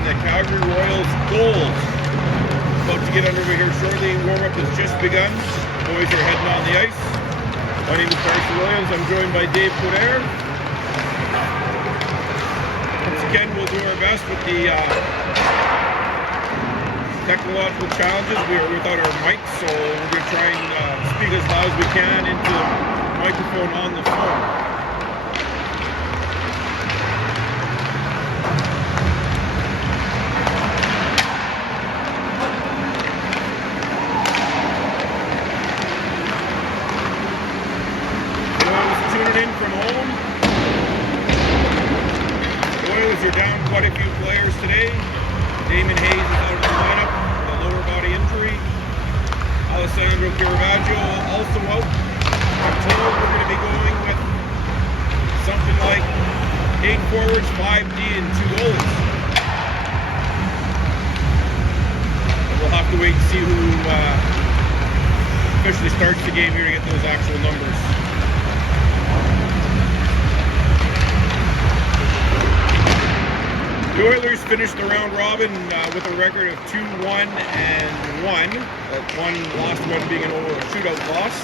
and the Calgary Royals goals. About to get underway here shortly. Warm-up has just begun. Boys are heading on the ice. My name is Carson Williams. I'm joined by Dave Coderre. Once again, we'll do our best with the technological challenges. We are without our mics, so we're going to try and speak as loud as we can into the microphone on the phone. From home. The Oilers are down quite a few players today. Damon Hayes is out of the lineup with a lower body injury. Alessandro Caravaggio also out. I'm told we're going to be going with something like 8 forwards, 5D, and 2 goalies. And we'll have to wait and see who officially starts the game here to get those actual numbers. The Oilers finished the round robin with a record of 2-1-1. Last one being a shootout loss.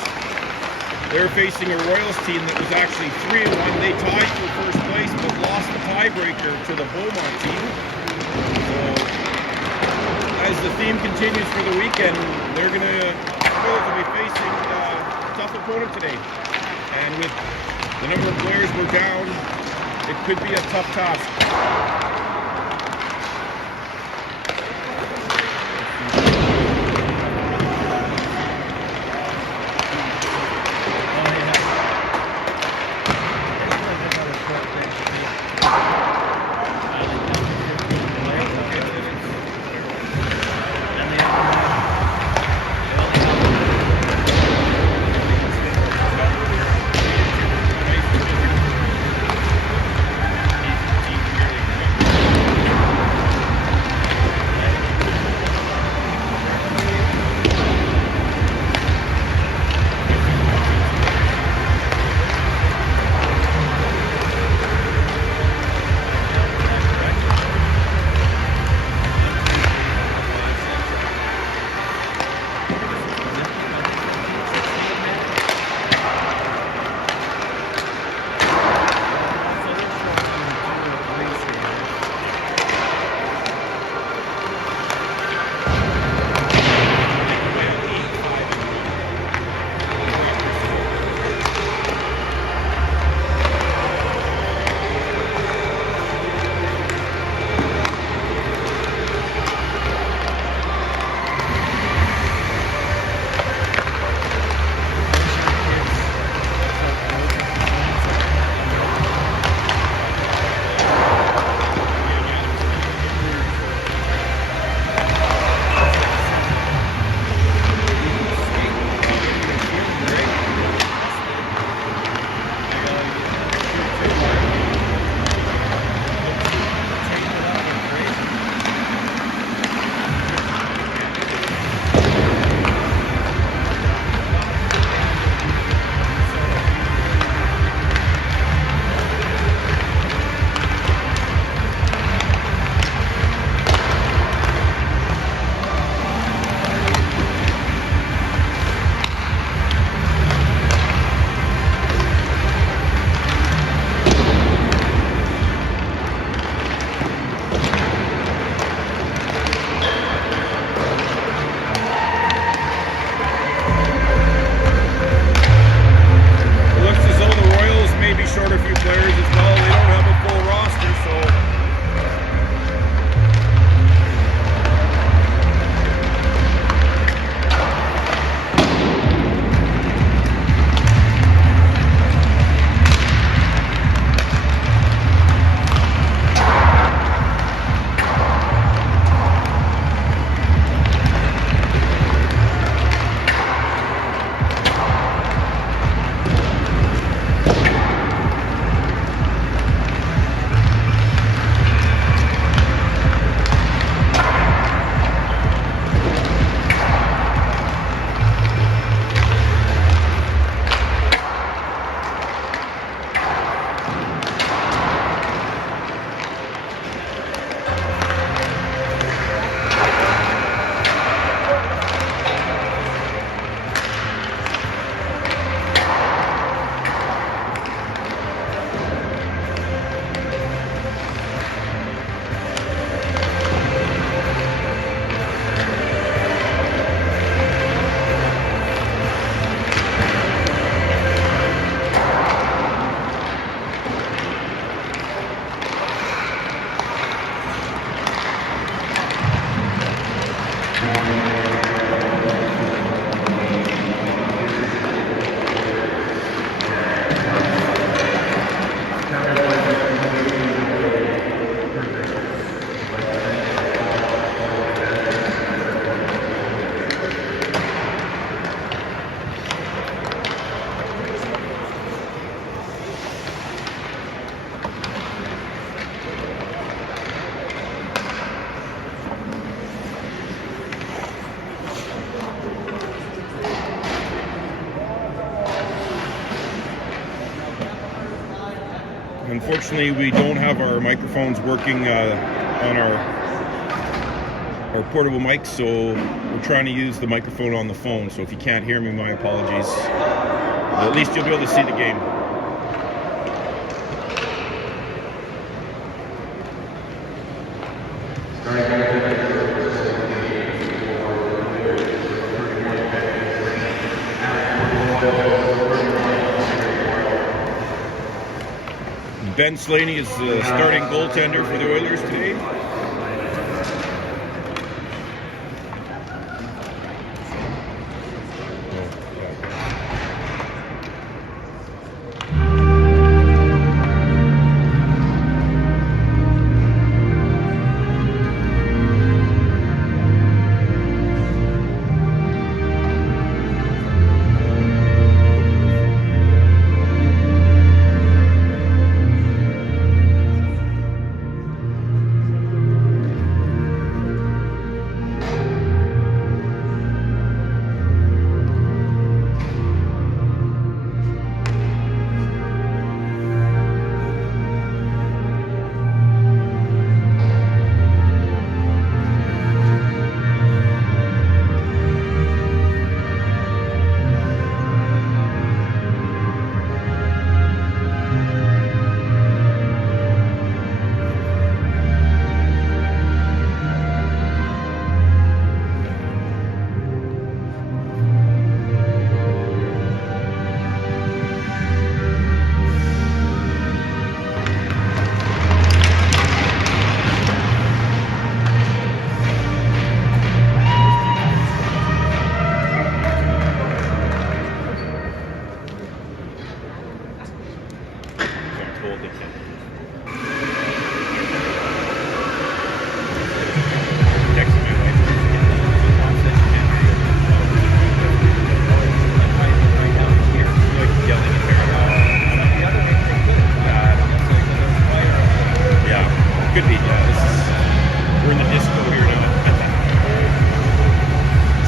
They're facing a Royals team that was actually 3-1. They tied for first place, but lost the tiebreaker to the Beaumont team. So, as the theme continues for the weekend, they're going to be facing a tough opponent today. And with the number of players we're down, it could be a tough task. Unfortunately, we don't have our microphones working on our portable mics, so we're trying to use the microphone on the phone. So if you can't hear me, my apologies. But at least you'll be able to see the game. Ben Slaney is the starting goaltender for the Oilers today.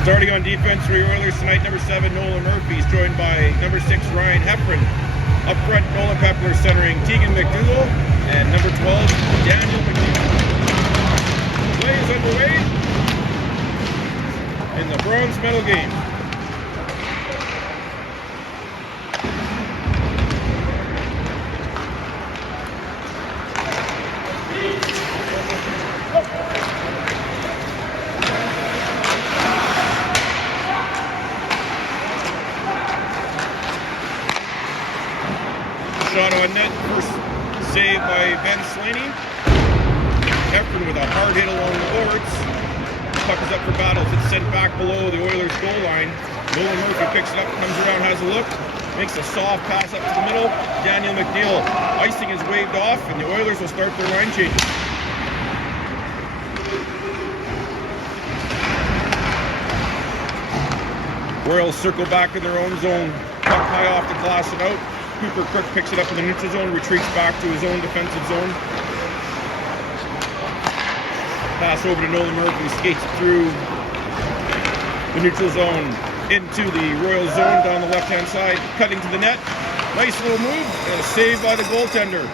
Starting on defense for your Oilers tonight, number 7, Nolan Murphy. He's joined by number 6, Ryan Heffron. Up front, Nolan Pepler centering Tegan McDougall. And number 12, Daniel McDougall. Play is underway in the bronze medal game. Shot on net, first save by Ben Slaney. Heffron with a hard hit along the boards. Puck is up for battle. It's sent back below the Oilers goal line. Nolan Murphy picks it up, comes around, has a look, makes a soft pass up to the middle. Daniel McDougall, icing is waved off, and the Oilers will start their line changes. Royals circle back in their own zone. Puck high off the glass and out. Cooper Crook picks it up in the neutral zone, retreats back to his own defensive zone. Pass over to Nolan Murphy, skates through the neutral zone into the Royals zone down the left-hand side, cutting to the net. Nice little move, and a save by the goaltender.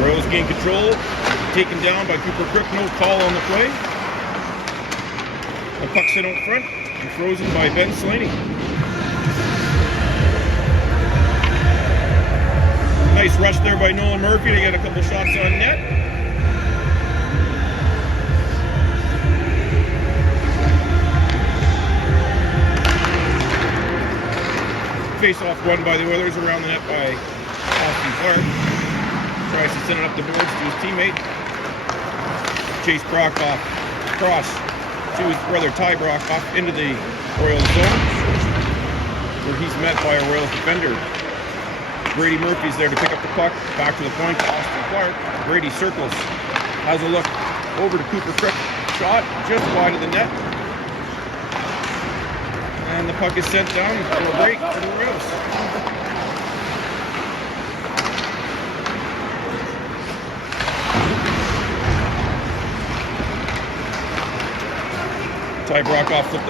Royals gain control, taken down by Cooper Crook, no call on the play. The puck's in out front and frozen by Ben Slaney. Nice rush there by Nolan Murphy to get a couple shots on net. Face-off won by the Oilers around the net by Austin Clark. Tries to send it up the boards to his teammate. Chase Brockhoff cross to his brother Ty Brockhoff into the Royals zone, where he's met by a Royals defender. Brady Murphy's there to pick up the puck, back to the point to Austin Clark. Brady circles, has a look over to Cooper Crook, shot just wide of the net, and the puck is sent down for a break for the Royals. Ty Brokoff flips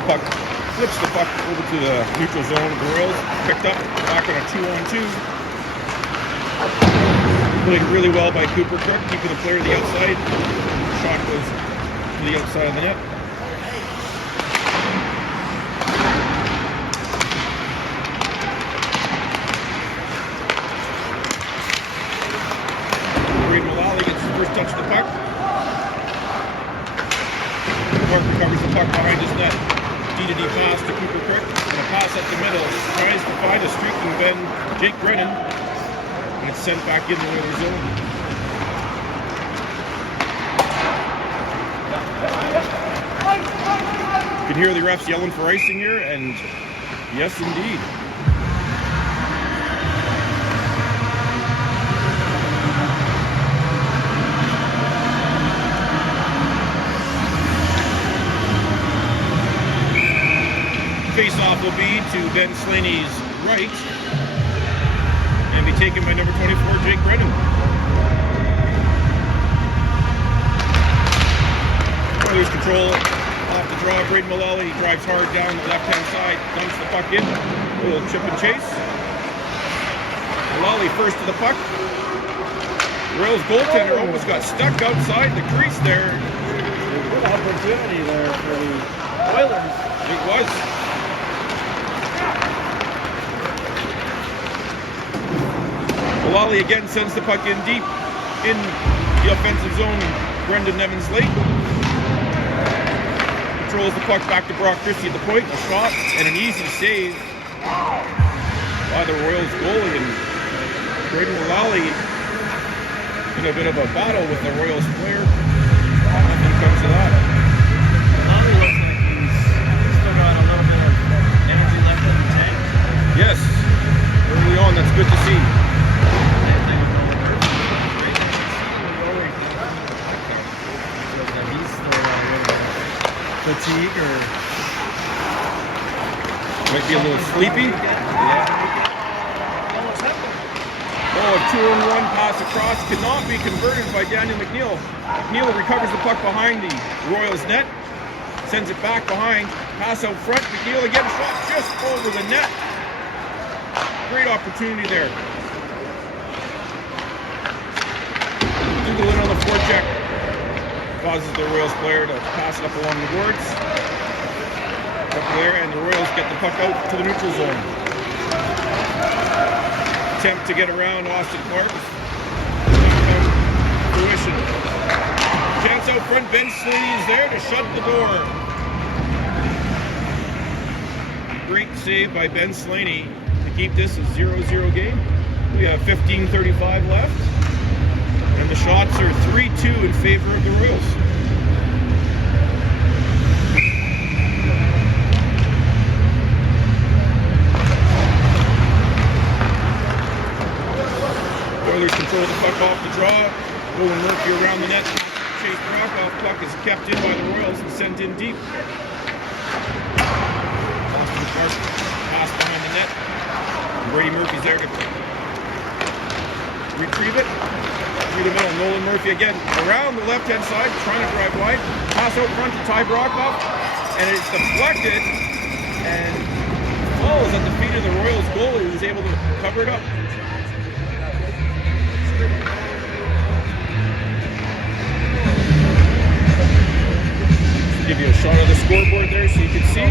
the puck over to the neutral zone. The Royals picked up, back on a 2-on-2. Played really well by Cooper Cook, keeping the player to the outside. Shot goes to the outside of the net. Gets the first touch of the puck. Mark recovers the puck behind his net. D-to-D pass to Cooper Cook. And a pass up the middle. Tries to find a streaking Jake Brennan. And it's sent back in the Oilers zone. You can hear the refs yelling for icing here, and yes, indeed. Face-off will be to Ben Slaney's right and be taken by number 24, Jake Brennan. Oilers control off the draw. Braden Mullally drives hard down the left-hand side, dumps the puck in. A little chip and chase. Mullally first to the puck. Royals goaltender almost got stuck outside the crease there. Good opportunity there for the Oilers. It was. Mullally again sends the puck in deep in the offensive zone. Brendan Evans late. Controls the puck back to Brock Christie at the point. A shot and an easy save by the Royals goalie. And Braden Mullally in a bit of a battle with the Royals player. Nothing comes to that. Mullally looks like he's still got a little bit of energy left in the tank. Yes. Early on, that's good to see. Fatigue or might be a little sleepy. yeah. Oh, a 2-on-1 pass across cannot be converted by Daniel McNeil. McNeil recovers the puck behind the Royals net, sends it back behind, pass out front. McNeil again, shot just over the net. Great opportunity there. Dougal in on the forecheck. Causes the Royals player to pass it up along the boards. Up there, and the Royals get the puck out to the neutral zone. Attempt to get around Austin Clark. Fruition. Chance out front. Ben Slaney is there to shut the door. Great save by Ben Slaney to keep this a 0-0 game. We have 15:35 left. And the shots are 3-2 in favor of the Royals. Oilers control the puck off the draw. Owen Murphy around the net. Chase Brokoff. Puck is kept in by the Royals and sent in deep. Austin Clark pass behind the net. And Brady Murphy's there to retrieve it. Through the middle, Nolan Murphy again around the left-hand side, trying to drive wide. Pass out front to Ty Brokoff, and it's deflected and falls at the feet of the Royals goalie, who's able to cover it up. Give you a shot of the scoreboard there so you can see.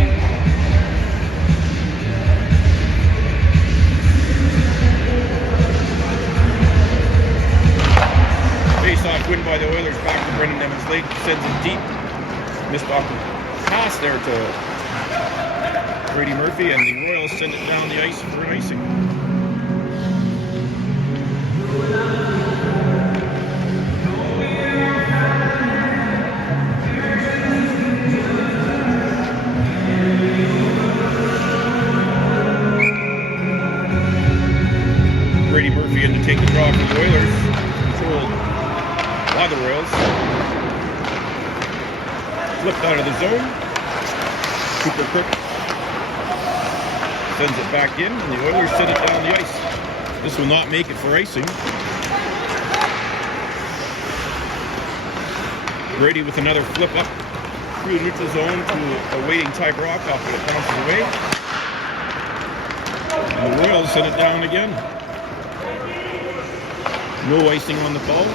Face-off win by the Oilers, back to Brendan Evans late, sends it deep. Missed off the pass there to Brady Murphy, and the Royals send it down the ice for an icing. Brady Murphy in to take the draw for the Oilers. Controlled by the Royals. Flipped out of the zone. Cooper Cook sends it back in, and the Oilers send it down the ice. This will not make it for icing. Brady with another flip up. through neutral zone to a waiting type rock off, but it bounces away. And the Royals send it down again. No icing on the call.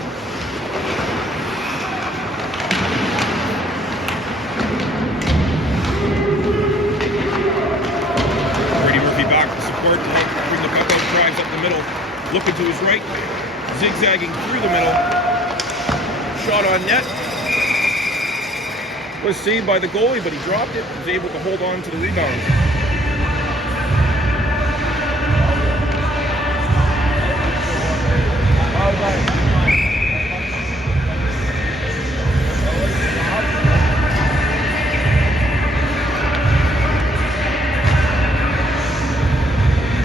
Back to support, bring the puck out, drives up the middle, looking to his right, zigzagging through the middle, shot on net, was saved by the goalie, but he dropped it, was able to hold on to the rebound.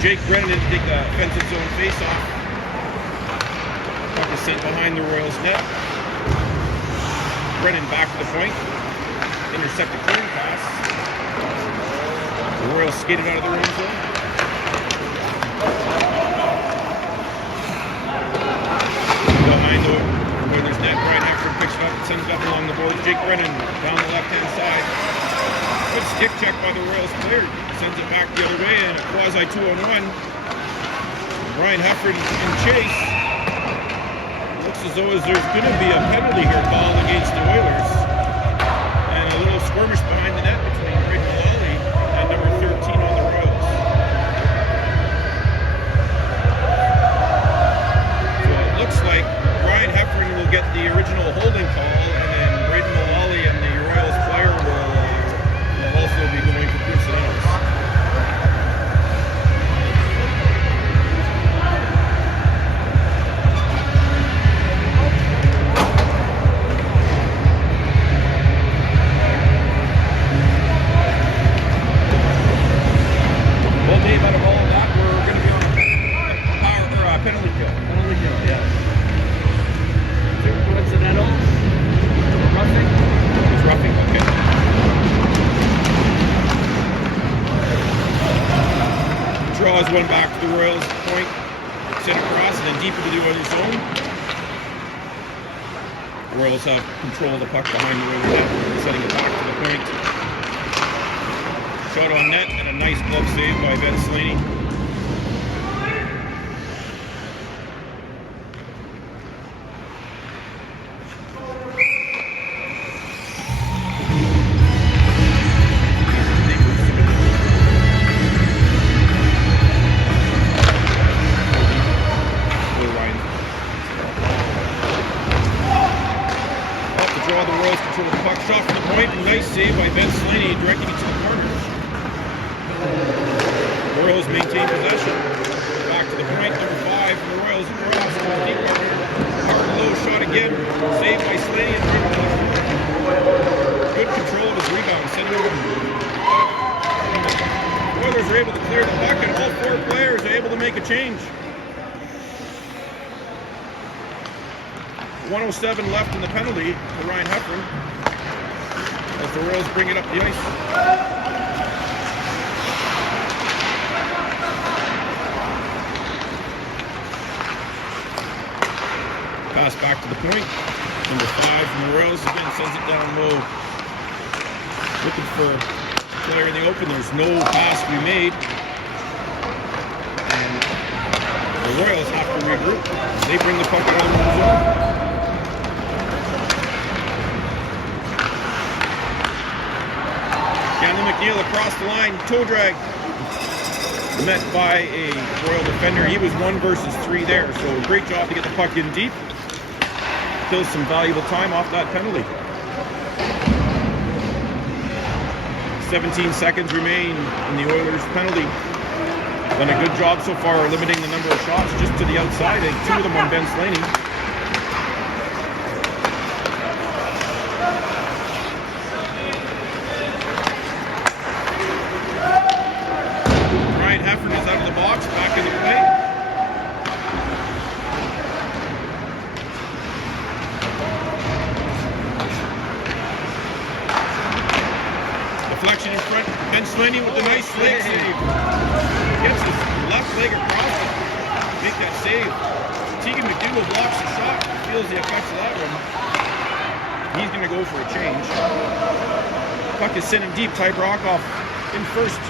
Jake Brennan to take the offensive zone face-off. Puck is sent behind the Royals net. Brennan back to the point. Intercept the clearing pass. The Royals skated out of their own zone. Behind the Oilers net, Brian Heffron picks it up and sends it up along the board. Jake Brennan down the left-hand side. Good stick check by the Royals player. Sends it back the other way and a quasi 2-on-1. Brian Heffron in chase. Looks as though there's going to be a penalty here called against the Oilers. And a little skirmish behind the net between Braden Mullally and number 13 on the Royals. So it looks like Brian Heffron will get the original holding call, and then Braden Mullally and the Royals player will also be going for incidentals. Well, Dave, out of all of that, we're going to be on a penalty kill. Penalty kill, yes. Two coincidental. Roughing. It's roughing, okay. Draws one back to the Royals point, sent across, and then deep into the Oilers zone. The Royals have control of the puck behind the Oilers net, sending it back to the point. Shot on net, and a nice glove save by Ben Slaney. Shot from the point, and nice save by Ben Slaney, directing it to the corner. The Royals maintain possession. Back to the point, number 5 for the Royals across to the deep corner. Hard low shot again, saved by Slaney and good control of his rebound, sending it over. The Oilers are able to clear the puck, and all 4 players are able to make a change. 1:07 left in the penalty for Ryan Heffron. As the Royals bring it up the ice. Pass back to the point. Number 5 from the Royals again sends it down low. Looking for a player in the open. There's no pass to be made. And the Royals have to regroup. They bring the puck out of the zone. McNeil across the line, toe drag, met by a Royal defender. He was 1 versus 3 there, so great job to get the puck in deep. Kills some valuable time off that penalty. 17 seconds remain in the Oilers' penalty. Done a good job so far limiting the number of shots just to the outside. I think 2 of them on Ben Slaney. Heffron is out of the box, back in the play. Deflection in front. Ben Slaney with a nice leg save. Gets his left leg across it. Make that save. Tegan McDougall blocks the shot. Feels the effects of that one. He's going to go for a change. Puck is sent in deep. Ty Brokoff in first.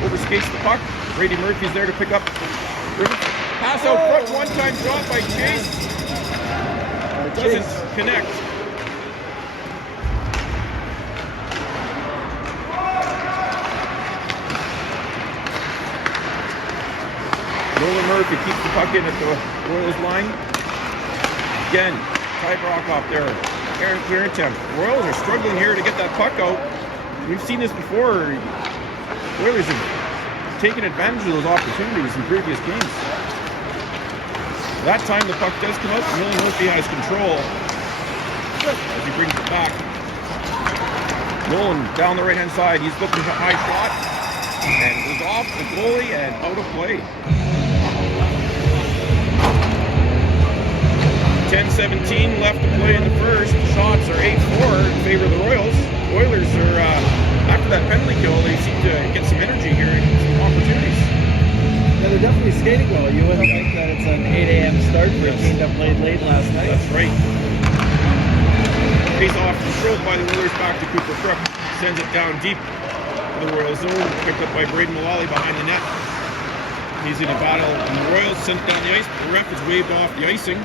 Overskates the puck. Brady Murphy's there to pick up. Pass out front, one-time shot by Chase. Doesn't connect. Nolan Murphy keeps the puck in at the Royals line. Again, Ty Brokoff there. Aaron clear attempt. The Royals are struggling here to get that puck out. We've seen this before. The Oilers have taken advantage of those opportunities in previous games. That time the puck does come out. Nolan Murphy has control as he brings it back. Nolan down the right-hand side. He's looking for a high shot. And it was off the goalie and out of play. 10-17 left to play in the first. Shots are 8-4 in favor of the Royals. Oilers are, after that penalty kill, they seem to get some energy here and some opportunities. Yeah, they're definitely skating well. You wouldn't think that it's an 8 a.m. start for a team that played late last night. That's right. Face off controlled by the Oilers back to Cooper Crook. Sends it down deep to the Royals zone. Picked up by Braden Mullally behind the net. He's in a battle, and the Royals sent it down the ice, but the ref has waved off the icing.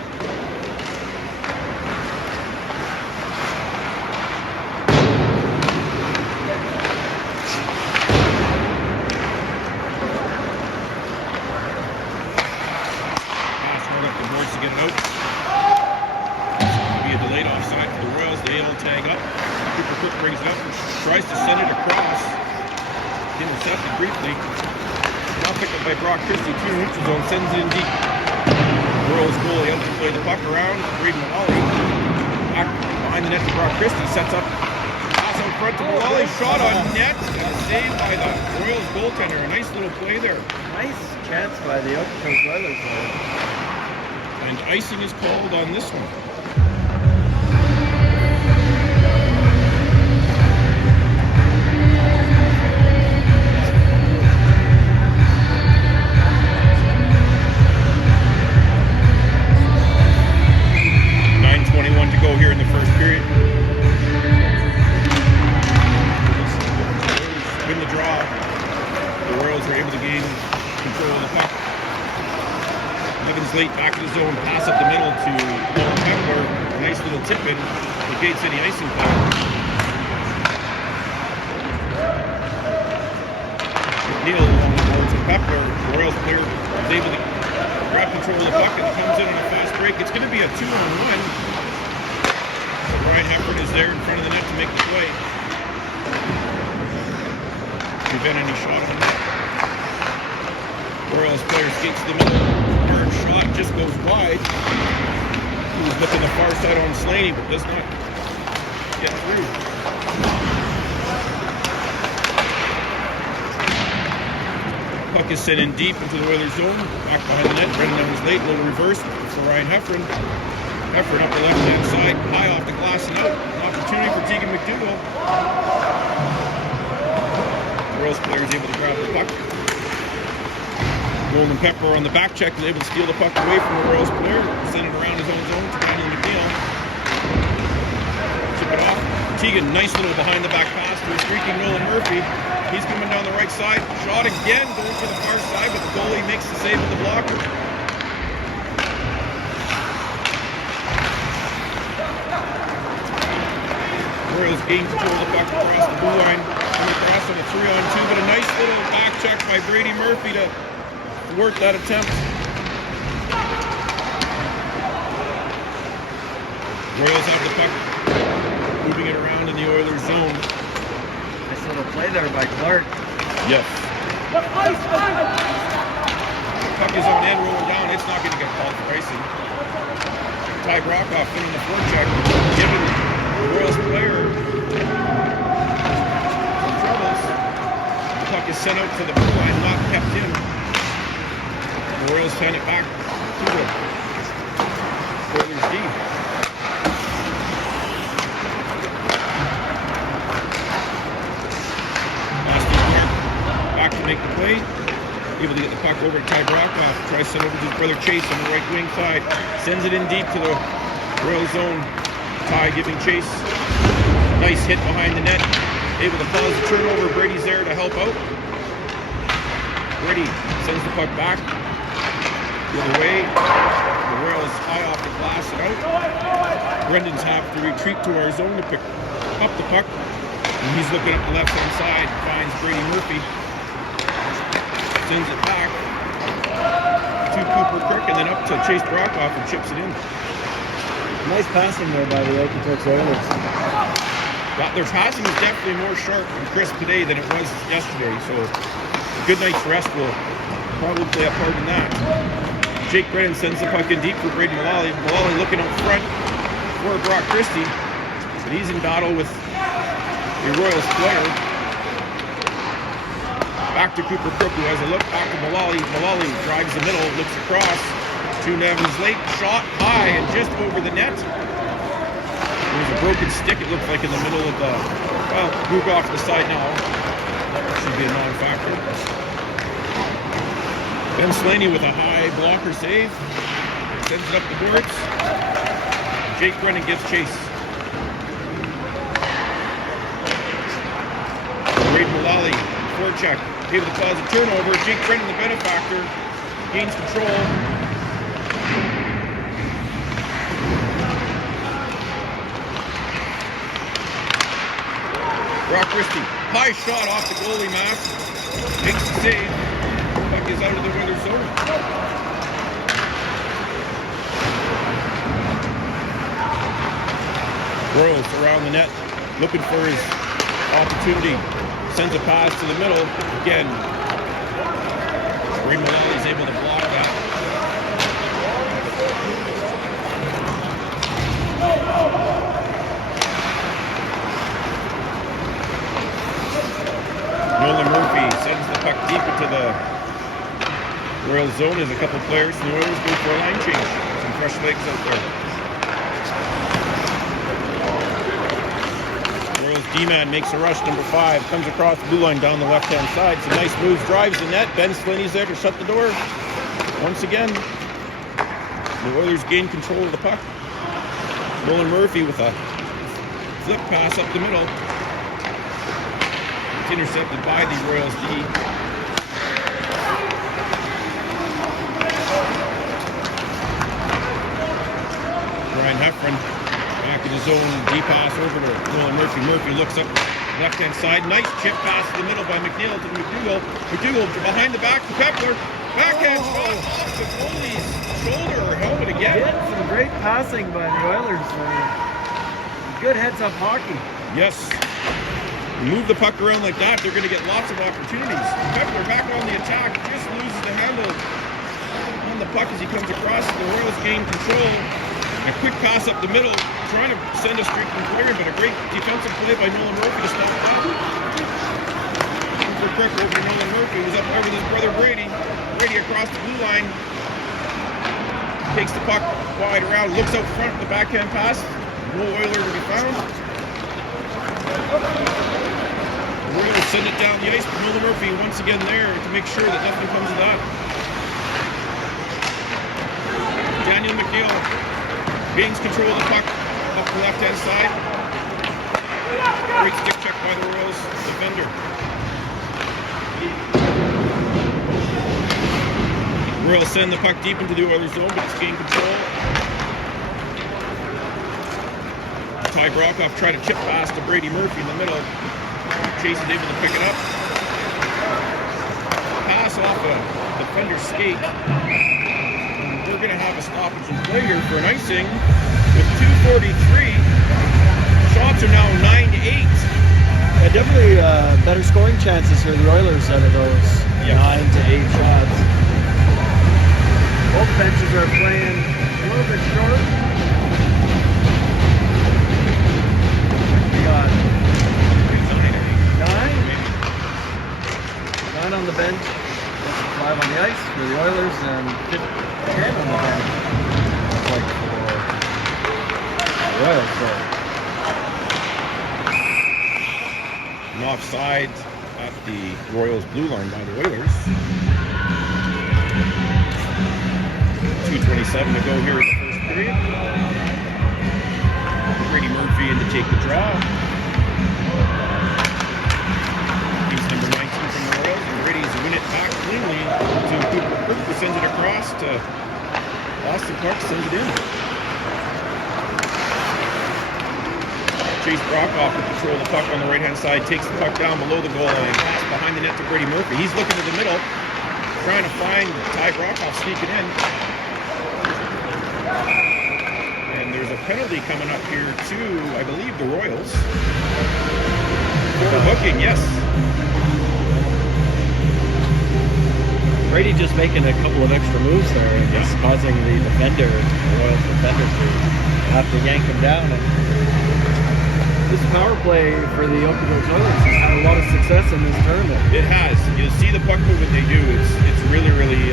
Tries to send it across. Intercepted briefly. Now picked up by Brock Christie. 2 neutral zone. Sends it in deep. Royals goalie out to play the puck around. Braden Mullally. Back behind the net to Brock Christie. Sets up. Pass out front to Mullally. Shot on net. And saved by the Royals goaltender. A nice little play there. Nice chance by the Oakland Oilers player. And icing is called on this one. To go here in the first period. Win the draw. The Royals are able to gain control of the puck. Evans late back in the zone, pass up the middle to Nolan Pepler. Nice little tip in. Negates any icing play. McNeil along the boards with Pepler. The Royals player is able to grab control of the puck and comes in on a fast break. It's going to be a 2-on-1. Ryan Heffern is there in front of the net to make the play. Prevent any shot on net. Royals player skates to the middle. Hard shot just goes wide. He was looking the far side on Slaney, but does not get through. Puck is sent in deep into the Oilers zone. Back behind the net. Brendan Evans late. Little reverse for Ryan Heffern. Heffern up the left-hand side, high off the glass and out. An opportunity for Tegan McDougall. The Royals player is able to grab the puck. Nolan Pepper on the back check is able to steal the puck away from the Royals player. Send it around his own zone to Daniel McNeil. Chip it off. Tegan, nice little behind the back pass to a streaking Nolan Murphy. He's coming down the right side. Shot again, going to the far side, but the goalie makes the save with the blocker. Royals gain control of the puck across the blue line. Coming across on a 3-on-2, but a nice little back check by Brady Murphy to thwart that attempt. Royals have the puck, moving it around in the Oilers zone. Nice little play there by Clark. Yes. The puck is on end, rolling down. It's not going to get called for icing. Ty Brokoff in on the forecheck, giving the Royals player some troubles. The puck is sent out to the blue line, not kept in. The Royals send it back to the Oilers D. Back to make the play. Able to get the puck over to Ty Brokoff. Tries to send over to his brother Chase on the right wing side. Sends it in deep to the Royal zone. Ty giving chase. Nice hit behind the net. able to cause the turnover. Brady's there to help out. Brady sends the puck back the other way. The Royals high off the glass and out. Brendan's have to retreat to our zone to pick up the puck. And he's looking up the left-hand side, finds Brady Murphy. Sends it back to Cooper Kirk and then up to Chase Brockhoff and chips it in. Nice passing there by the Okotoks Oilers. Well, their passing is definitely more sharp and crisp today than it was yesterday, so a good night's rest will probably play a part in that. Jake Brennan sends the puck in deep for Brady Mullally. Mullally looking out front for Brock Christie, but he's in battle with a Royals player. Back to Cooper Crook, who has a look back to Mullally. Mullally drives the middle, looks across to Nevins Lake, shot high and just over the net. There's a broken stick, it looks like, in the middle of the, well, move off to the side now. That should be a non-factor. Ben Slaney with a high blocker save. Sends it up the boards. Jake Brennan gives chase. Brady Mullally, forecheck, able to cause a turnover. Jake Brennan, the benefactor, gains control. Brock Christie, high shot off the goalie mask, makes the save. Puck is out of the Oilers zone. Royals around the net, looking for his opportunity. Sends a pass to the middle. Again, Brady Mullally is able to block that. Nolan Murphy sends the puck deep into the Royals zone. There's a couple players in the Oilers go for a line change. Some fresh legs out there. Royals D-man makes a rush, number 5, comes across the blue line down the left-hand side. Some nice moves, drives the net. Ben Slaney's there to shut the door. Once again, the Oilers gain control of the puck. Nolan Murphy with a flip pass up the middle. It's intercepted by the Royals D. Brian Heffron back in his own D pass over to Nolan Murphy. Murphy looks up left-hand side. Nice chip pass to the middle by McNeil to McDougall. McDougall behind the back to Pepler. Backhand shot off the goalie's shoulder or helmet again. Some great passing by the Oilers. Good heads-up hockey. Yes. Move the puck around like that, they're going to get lots of opportunities. Pepler back on the attack, just loses the handle on the puck as he comes across. The Royals gain control. A quick pass up the middle, trying to send a streaking player, but a great defensive play by Nolan Murphy to stop that. Cooper Crook over to Nolan Murphy, who's up there with his brother Brady. Brady across the blue line. Takes the puck wide around, looks out front with the backhand pass. No Oiler to be found. We're going to send it down the ice, but Nolan Murphy once again there to make sure that nothing comes of that. Daniel McNeil gains control of the puck up the left-hand side. Great stick check by the Royals defender. Royals send the puck deep into the Oilers zone, but it's gained control. Ty Brockhoff tried to chip pass to Brady Murphy in the middle. Chase is able to pick it up. Pass off a defender's skate. And we're going to have a stoppage in play here for an icing with 2:43. Shots are now 9-8. Yeah, definitely better scoring chances for the Oilers out of those 9 to 8 shots. Both benches are playing a little bit short. We got 9 on the bench, 5 on the ice for the Oilers, and 10 on the bench. Like for the Oilers. So. An offside at the Royals blue line by the Oilers. 2:27 to go here in the first period. Brady Murphy in to take the draw. cleanly to Cooper, who sends it across to Austin Park, sends it in. Chase Brockhoff will control the puck on the right-hand side, takes the puck down below the goal line, pass behind the net to Brady Murphy. He's looking to the middle, trying to find Ty Brockhoff sneaking in. And there's a penalty coming up here to, I believe, the Royals. For hooking, yes. Brady just making a couple of extra moves there, and just causing the defender, the Royals defender, to have to yank him down. And this power play for the Oakville Oilers has had a lot of success in this tournament. It has. You see the puck movement they do. It's really, really,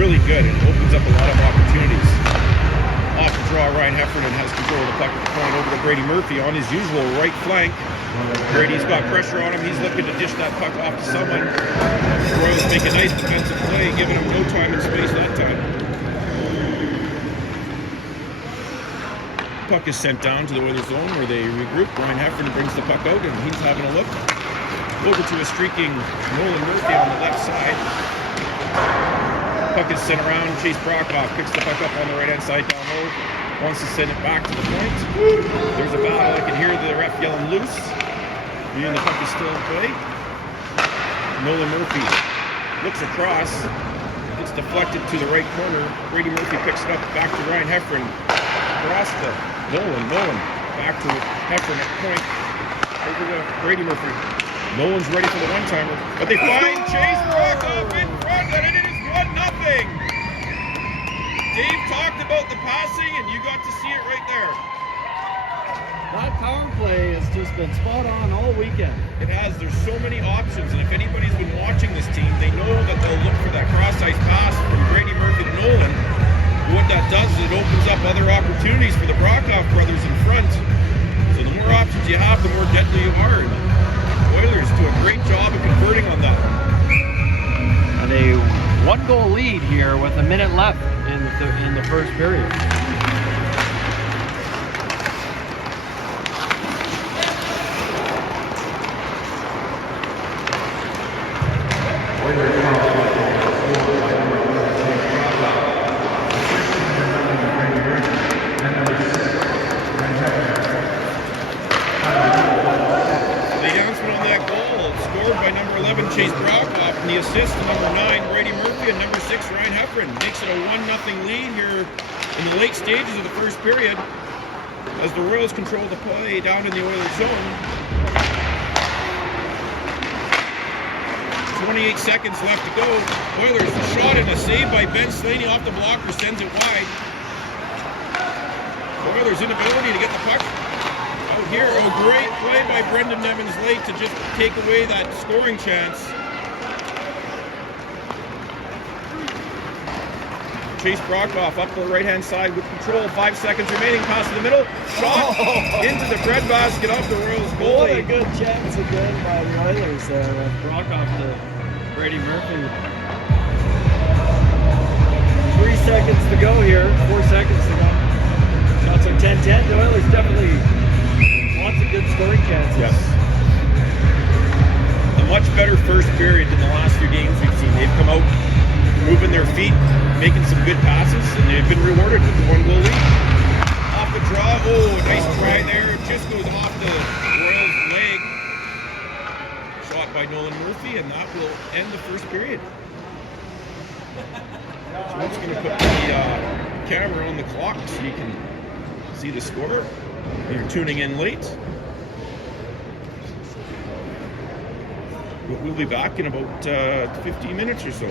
really good. It opens up a lot of opportunities. Off the draw, Ryan Heffernan has control of the puck at the point over to Brady Murphy on his usual right flank. Brady's got pressure on him. He's looking to dish that puck off to someone. The Royals make a nice defensive play, giving him no time and space that time. Puck is sent down to the Oilers zone where they regroup. Ryan Heffernan brings the puck out and he's having a look. Over to a streaking Nolan Murphy on the left side. Puck is sent around. Chase Brockhoff picks the puck up on the right-hand side down low. Wants to send it back to the point. There's a battle. I can hear the ref yelling loose. And the puck is still in play. Nolan Murphy looks across. It's deflected to the right corner. Brady Murphy picks it up back to Ryan Heffernan. Across to Nolan. Back to Heffernan at point. Over to Brady Murphy. Nolan's ready for the one-timer. But they find Chase Brockhoff in front, and it is 1-0. Dave talked about the passing, and you got to see it right there. That power play has just been spot on all weekend. It has. There's so many options, and if anybody's been watching this team, they know that they'll look for that cross-ice pass from Brady Murphy to Nolan. What that does is it opens up other opportunities for the Brockhoff brothers in front. So the more options you have, the more deadly you are. The Oilers do a great job of converting on that. And a one-goal lead here with a minute left in the first period. Chase Brockhoff, and the assist to number 9, Brady Murphy, and number 6, Ryan Heffernan. Makes it a 1-0 lead here in the late stages of the first period as the Royals control the play down in the Oilers zone. 28 seconds left to go. Oilers shot and a save by Ben Slaney off the blocker sends it wide. Oilers' inability to get the puck out here. A great play by Brendan Nevins-Lake to just take away that scoring chance. Chase Brockhoff up to the right-hand side with control. 5 seconds remaining. Pass to the middle. Shot into the breadbasket off the Royals goalie. What a good chance again by the Oilers there. Brockhoff to Brady Murphy. 3 seconds to go here. 4 seconds to go. Shots are 10-10. The Oilers definitely lots of good scoring chances. Yes. A much better first period than the last few games we've seen. They've come out moving their feet, making some good passes, and they've been rewarded with the 1-goal lead. Off the draw. Oh, nice try there. It just goes off the Royals' leg. Shot by Nolan Murphy, and that will end the first period. So I'm just going to put the camera on the clock so you can see the score. If you're tuning in late, we'll be back in about 15 minutes or so.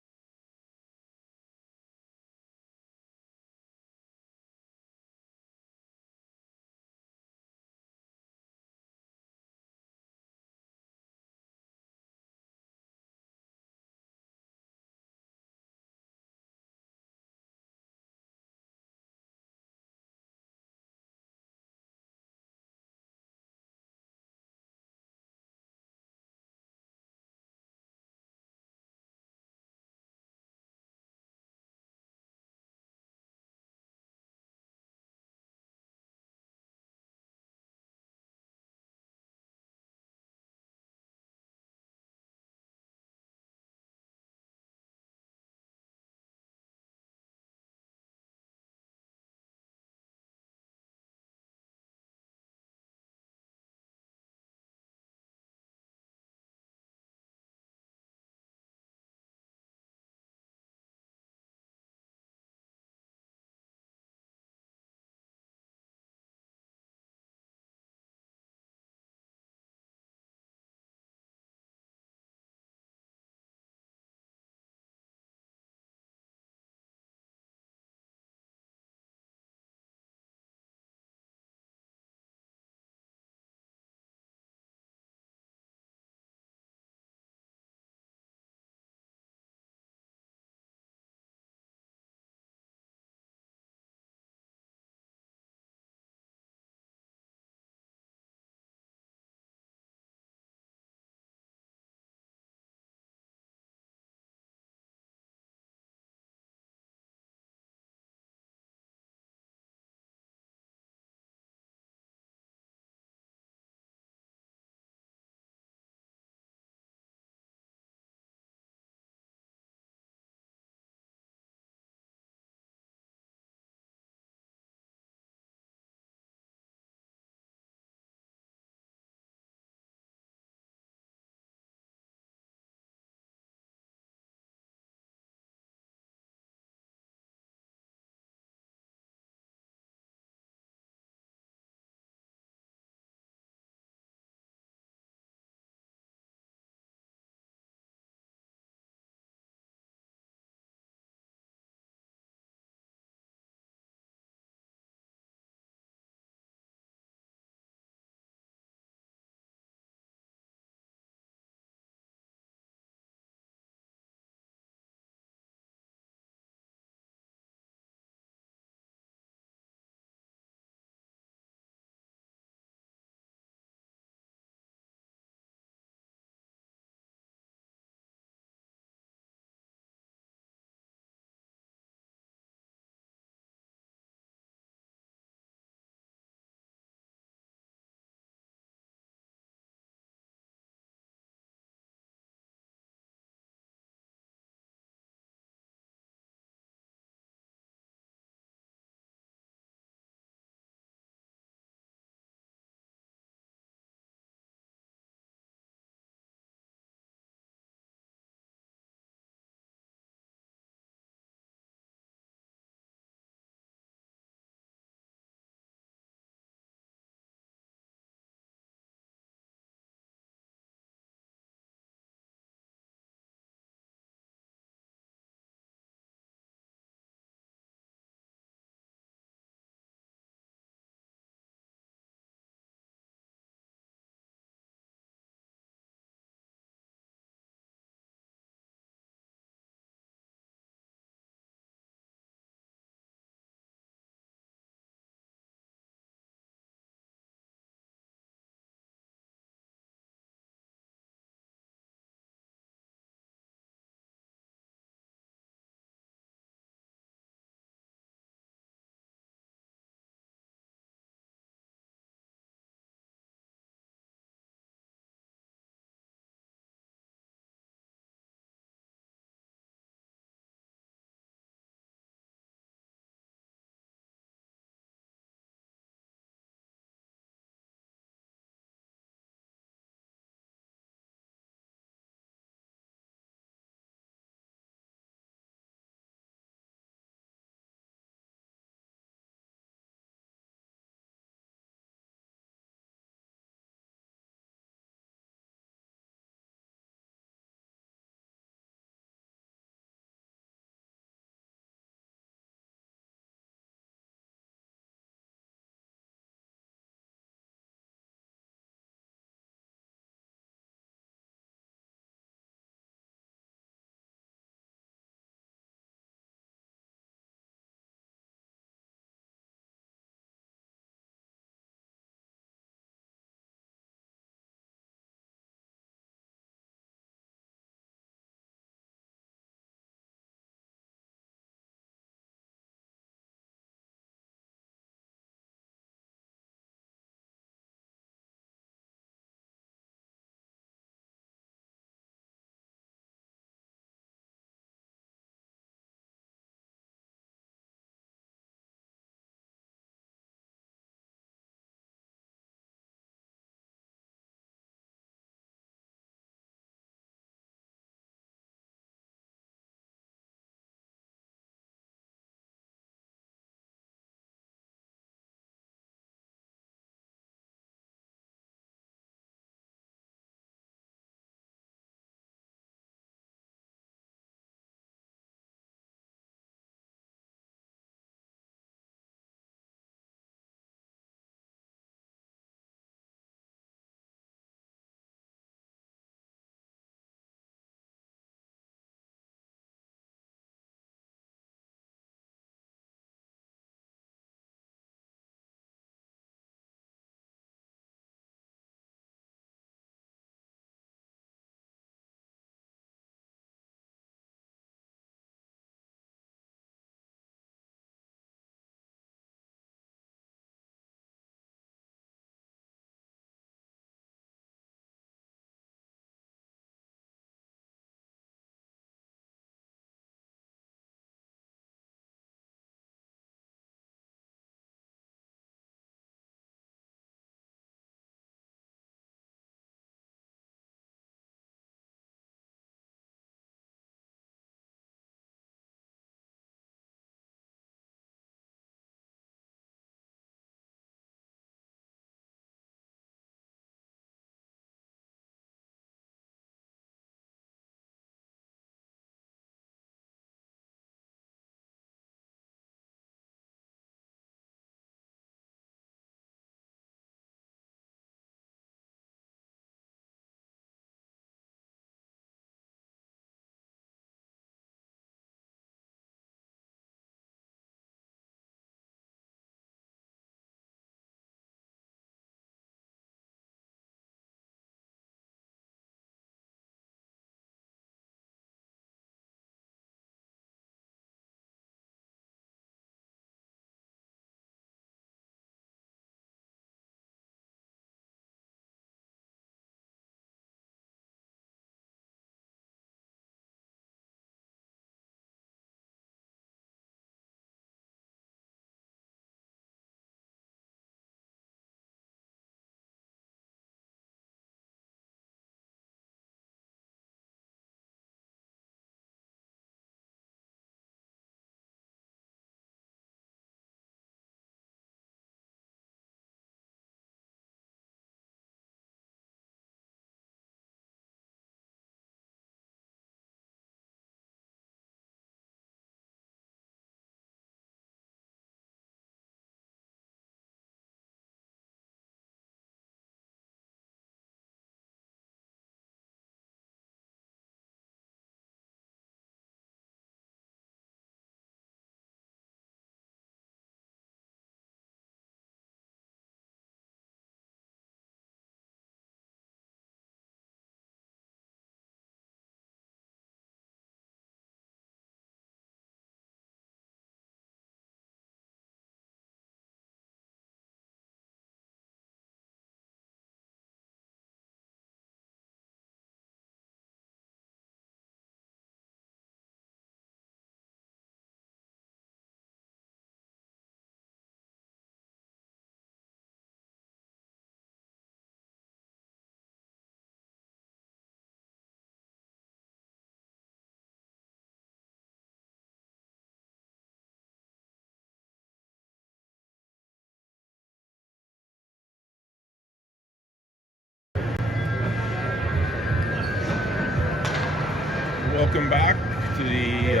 Welcome back to the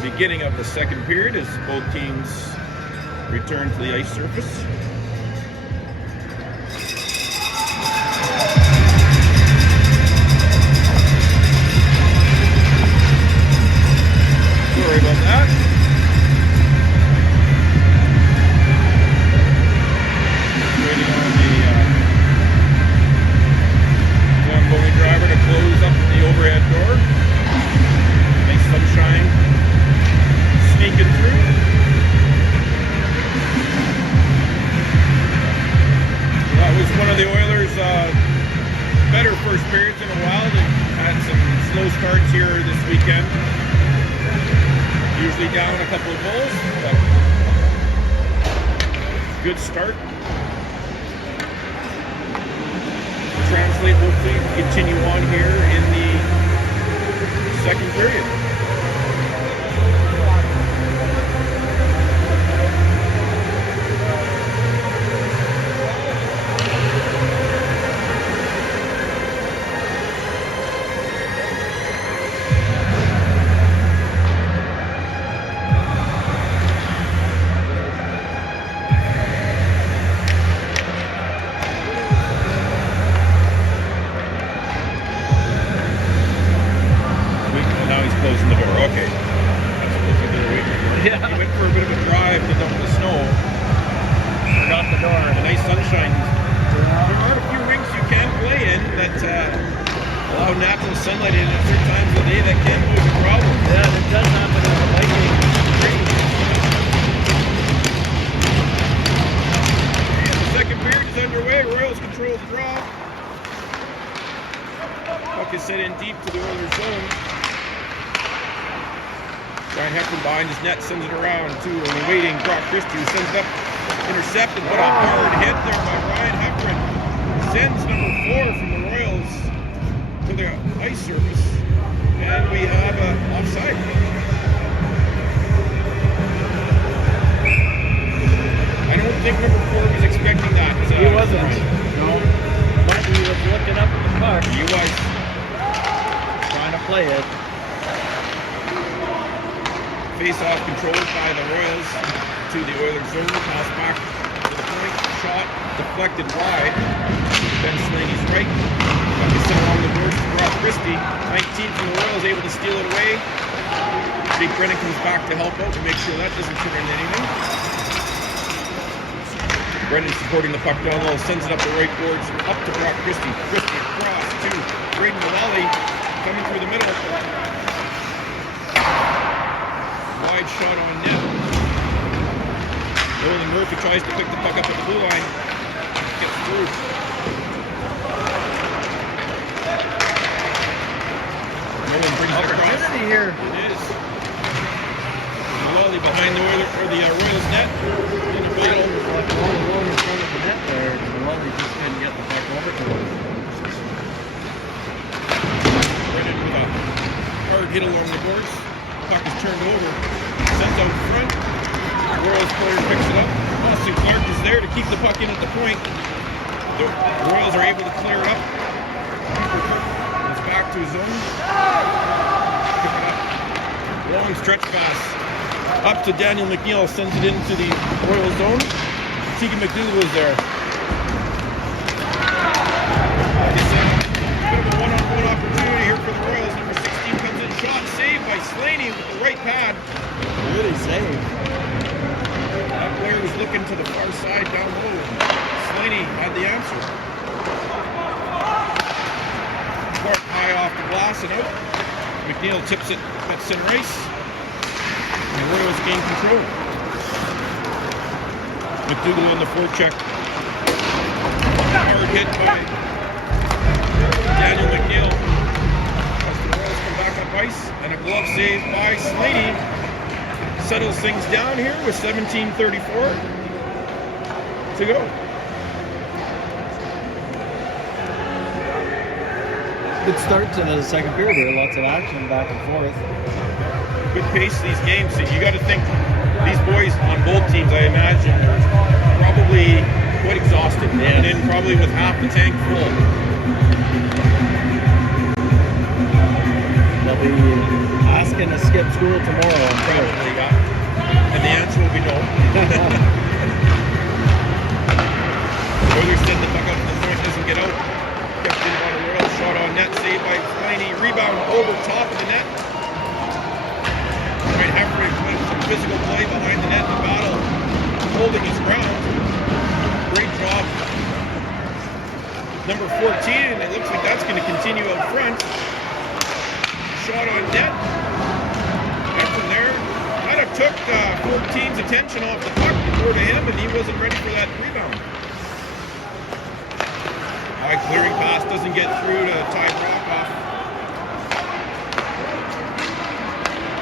beginning of the second period as both teams return to the ice surface. Sorry about that. Waiting on the Zamboni driver to close up the overhead door. Nice sunshine sneaking through. That was one of the Oilers' better first periods in a while. They've had some slow starts here this weekend. Usually down a couple of goals, but good start. Translate, hopefully continue on here in the second period. Closing the door. Okay. That's what they were waiting for. Yeah. He went for a bit of a drive to dump the snow. Forgot the door. The nice sunshine. There are a few rinks you can play in that allow natural sunlight in at certain times of the day. That can pose a problem. Yeah, it does happen in the Viking. And the second period is underway. Royals control the draw. Puck is set in deep to the Oilers zone. Ryan Heffernan behind his net sends it around to an waiting Brock Christie, who sends it up, intercepted, but a hard hit there by Ryan Heffernan. Sends number 4 from the Royals to the ice surface, and we have an offside. I don't think number 4 was expecting that. He wasn't. No. But he was looking up at the puck. He was Trying to play it. Face-off controlled by the Royals to the Oilers zone. Pass back to the point. Shot deflected wide. Ben Slaney's right. Puck is sent along the boards to Brock Christie. 19 from the Royals able to steal it away. Jake Brennan comes back to help out to make sure that doesn't turn into anything. Brennan supporting the puck down low, sends it up the right boards, up to Brock Christie. Christie across to Braden Mullally, coming through the middle. Wide shot on net. Nolan Murphy tries to pick the puck up at the blue line. Gets through. Nolan brings it across. Opportunity here. It is. Mullally behind the Royals net. In the battle. Like all alone in front of the net there. Mullally just couldn't get the puck over to him. Brennan with a hard hit along the boards. Puck is turned over, sent out front. The Royals player picks it up. Austin Clark is there to keep the puck in at the point. The Royals are able to clear it up. It's back to his zone. Pick it up. Long stretch pass. Up to Daniel McNeil, sends it into the Royal zone. Tegan McDougall is there. Like I said, a bit of a one-on-one opportunity here for the Royals. Number 16 comes in, shot saved by Slaney with the right pad. Really saved. That player was looking to the far side down low. Slaney had the answer. Clark high off the glass and out. McNeil tips it at center ice. And the Royals gain control. McDougall on the forecheck. Hard hit by Daniel McNeil. As the Royals come back up ice, and a glove save by Slaney settles things down here with 17:34 to go. Good start to the second period here. Lots of action back and forth. Good pace these games. You got to think these boys on both teams, I imagine, are probably quite exhausted. Yes. And in probably with half the tank full. The be asking to skip school tomorrow. I'm sure. Probably, yeah. And the answer will be no. Oilers send the puck out to the point, doesn't get out. Kept in by the Royals, shot on net, saved by Slaney, rebound over top of the net. Right, Hefford with some physical play behind the net in the battle, holding his ground. Great job. Number 14, it looks like that's going to continue out front. Shot on net. That's in there. Kind of took 14's attention off the puck before to him, and he wasn't ready for that rebound. High clearing pass doesn't get through to Ty Brockoff.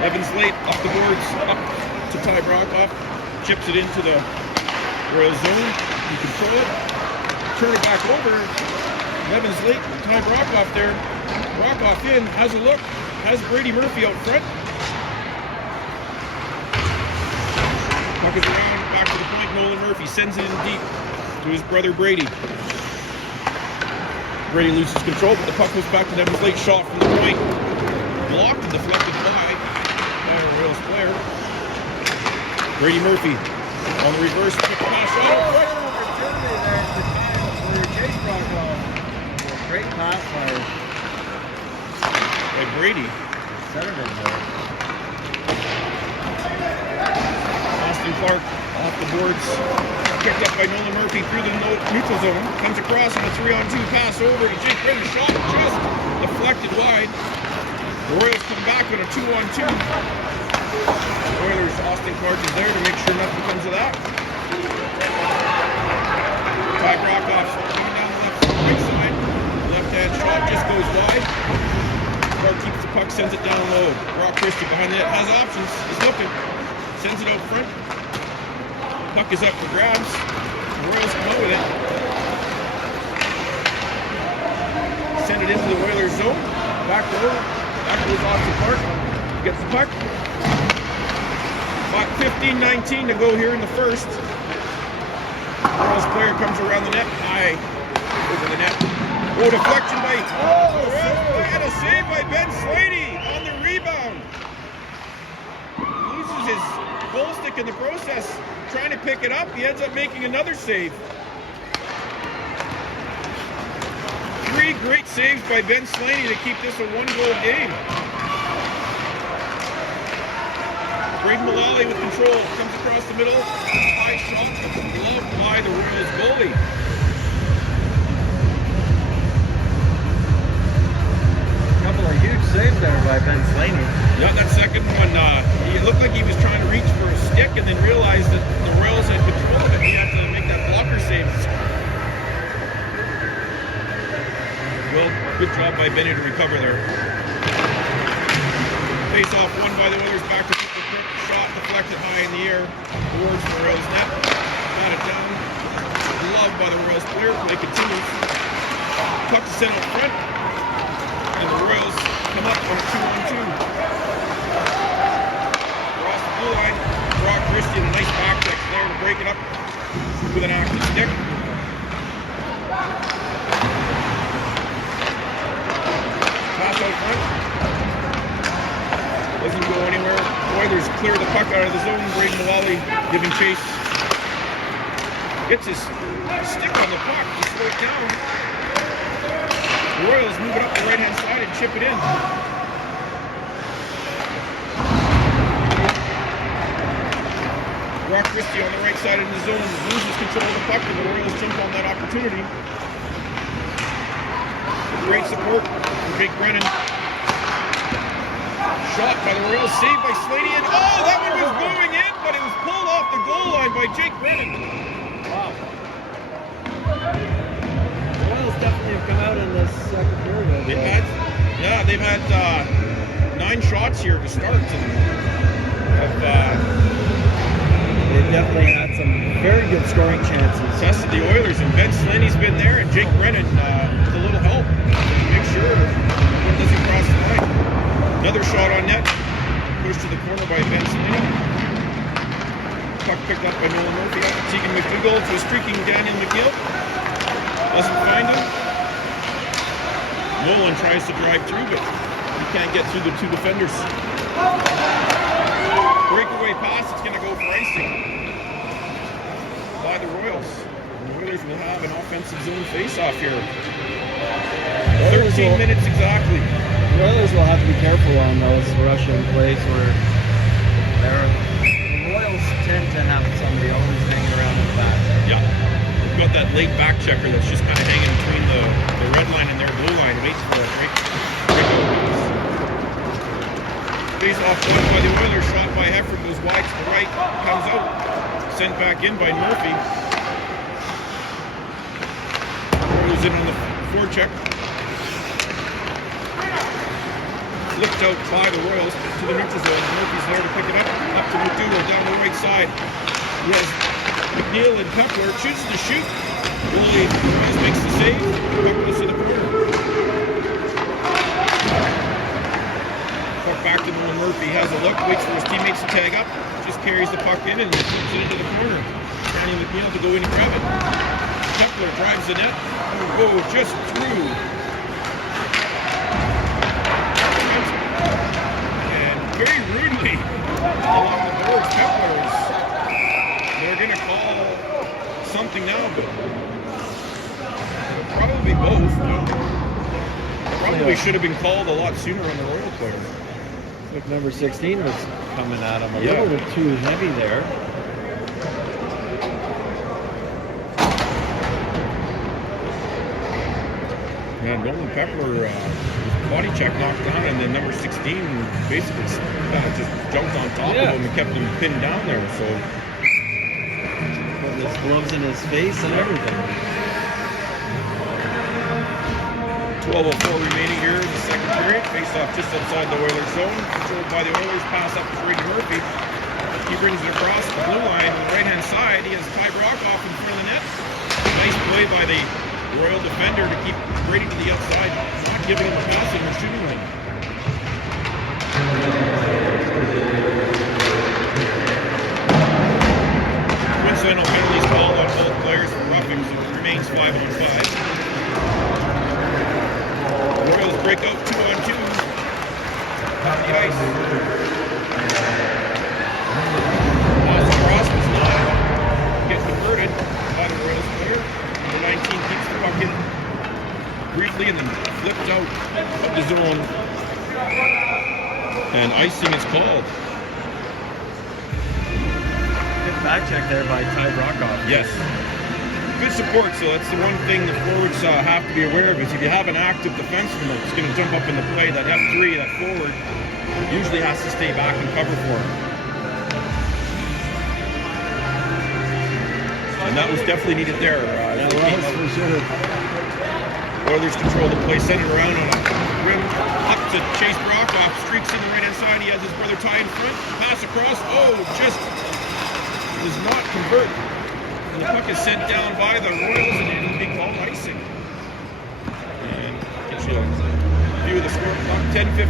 Evan Slate off the boards, up to Ty Brockoff. Chips it into the Royal zone. You control it. Turn it back over. Evan Slate, Ty Brockoff there. Brockoff in, has a look. Has Brady Murphy out front. Puck is around, back to the point. Nolan Murphy sends it in deep to his brother Brady. Brady loses control, but the puck goes back to Evan Slate. Shot from the point. Blocked and deflected by a Royals player. Brady Murphy on the reverse. Quick pass shot. Opportunity there at the time for Chase Brockoff. Great pass by Brady. Center in there. Austin Clark off the boards. Picked up by Nolan Murphy through the neutral zone. Comes across on a 3-on-2 pass over to Jake Brennan. Shot just deflected wide. The Royals come back on a 2-on-2. Oilers, Austin Clark is there to make sure nothing comes of that. Ty Brockoff coming down the right side. Left-hand shot just goes wide. Clark keeps the puck, sends it down low. Brock Christie behind the net has options. He's looking. Sends it out front. Puck is up for grabs. The Royals come out with it. Send it into the Oilers zone. Back row. Back goes off the Clark. Gets the puck. About 15-19 to go here in the first. Royals player comes around the net. High over the net. Oh, deflection by and a save by Ben Slaney on the rebound. Loses his goal stick in the process, trying to pick it up. He ends up making another save. 3 great saves by Ben Slaney to keep this a 1-goal game. Braden Mullally with control, comes across the middle. High shot, gloved by the Royals goalie. Couple of huge saves there by Ben Slaney. Yeah, that second one, it looked like he was trying to reach for a stick and then realized that the Royals had control of it. He had to make that blocker save. Well, good job by Benny to recover there. Face off won by the Oilers, back to the quick shot, deflected high in the air towards the Royals net. Got it down. Loved by the Royals player. Play continues. Puck is sent out front. And the Royals come up on a 2-on-2. Across the blue line. Brock Christie, a nice back check there to break it up with an active stick. Pass out front. Doesn't go anywhere. Oilers clear the puck out of the zone. Braden Mullally giving chase. Gets his stick on the puck to slow it down. The Royals move it up the right-hand side and chip it in. Brock Christie on the right side in the zone loses control of the puck, and the Royals jump on that opportunity. Great support from Jake Brennan. Shot by the Royals, saved by Slaney, and that one was going in, but it was pulled off the goal line by Jake Brennan. Wow. The Royals definitely have come out in this second period. They've had 9 shots here to start. They've definitely had some very good scoring chances. Tested the Oilers, and Ben Slaney's been there, and Jake Brennan with a little help to make sure it doesn't cross the line. Another shot on net, pushed to the corner by Ben Slaney. Puck picked up by Nolan Murphy. Tegan McDougall to a streaking Daniel McNeil. Doesn't find him. Nolan tries to drive through, but he can't get through the two defenders. Breakaway pass, it's going to go for icing by the Royals. The Oilers will have an offensive zone face-off here. 13 minutes exactly. The Oilers will have to be careful on those Russian plays where the Royals tend to have somebody always hanging around in the back. Yeah. We've got that late back checker that's just kind of hanging between the red line and their blue line, waiting for the break. Face off won by the Oilers, shot by Heffron, goes wide to the right, comes out, sent back in by Murphy. Goes in on the forecheck. Looked out by the Royals to the neutral zone. Murphy's there to pick it up to McDougal down the right side. He has McNeil and Kepler, chooses to shoot. Goalie makes the save. Puck goes to the corner. Puck back to Murphy, has a look, waits for his teammates to tag up, just carries the puck in and puts it into the corner. Trying McNeil to go in and grab it. Kepler drives the net. Oh, just through. And very rudely along the boards, Kepler's. They're going to call something now, but probably both. Probably should have been called a lot sooner on the Royal player. Like number 16 was coming at him a little bit too heavy there. Yeah, Nolan Pepper was body check knocked down, and then number 16 basically just jumped on top of him and kept him pinned down there. So putting his gloves in his face and everything. 12:04 remaining here in the second period. Face off just outside the Oilers zone. Controlled by the Oilers. Pass up to Brady Murphy. He brings it across the blue line on the right-hand side. He has Ty Brockhoff in front of the net. Nice play by the Royal defender to keep Brady to the outside, not giving him a passing or shooting lane. Coincidental penalties called on both players for roughing, so it remains 5-on-5. Royals break out 2-on-2. On the ice. Austin Ross was not get converted by the Royals player. Number 19 keeps the puck in briefly and then flipped out of the zone. And icing is called. Good back check there by Ty Brockhoff. Yes. Good support, so that's the one thing the forwards have to be aware of is if you have an active defenseman that's going to jump up in the play, that F3, that forward, usually has to stay back and cover for him. And that was definitely needed there. For sure. Oilers control the play, send it around on a rim, up to Chase Brockhoff, streaks in the right-hand side, he has his brother Ty in front, pass across, just does not convert. And the puck is sent down by the Royals and it'll be called icing. And get you a view of the score clock, 10:59.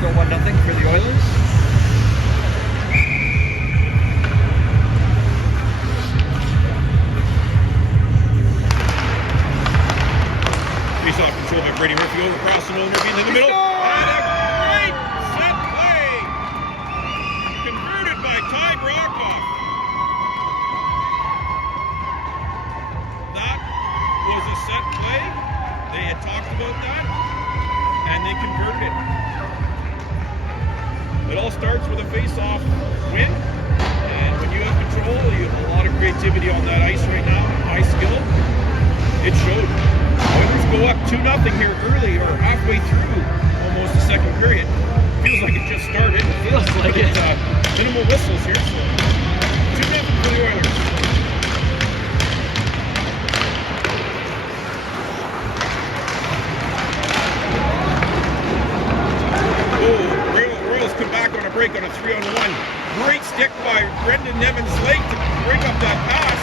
Still 1-0 for the Oilers. Face-off control by Brady Murphy over across the Murphy in the middle. And a great set play converted by Ty Brockhoff. That was a set play. They had talked about that, and they converted it. It all starts with a face-off win, and when you have control, you have a lot of creativity on that ice right now, high skill. It showed. Oilers go up 2-0 here early, or halfway through almost the second period. Feels like it just started. Feels like it. Minimal whistles here. So 2-0 for the Oilers. Royals come back on a break on a 3-on-1. Great stick by Brendan Nevins-Lake to break up that pass.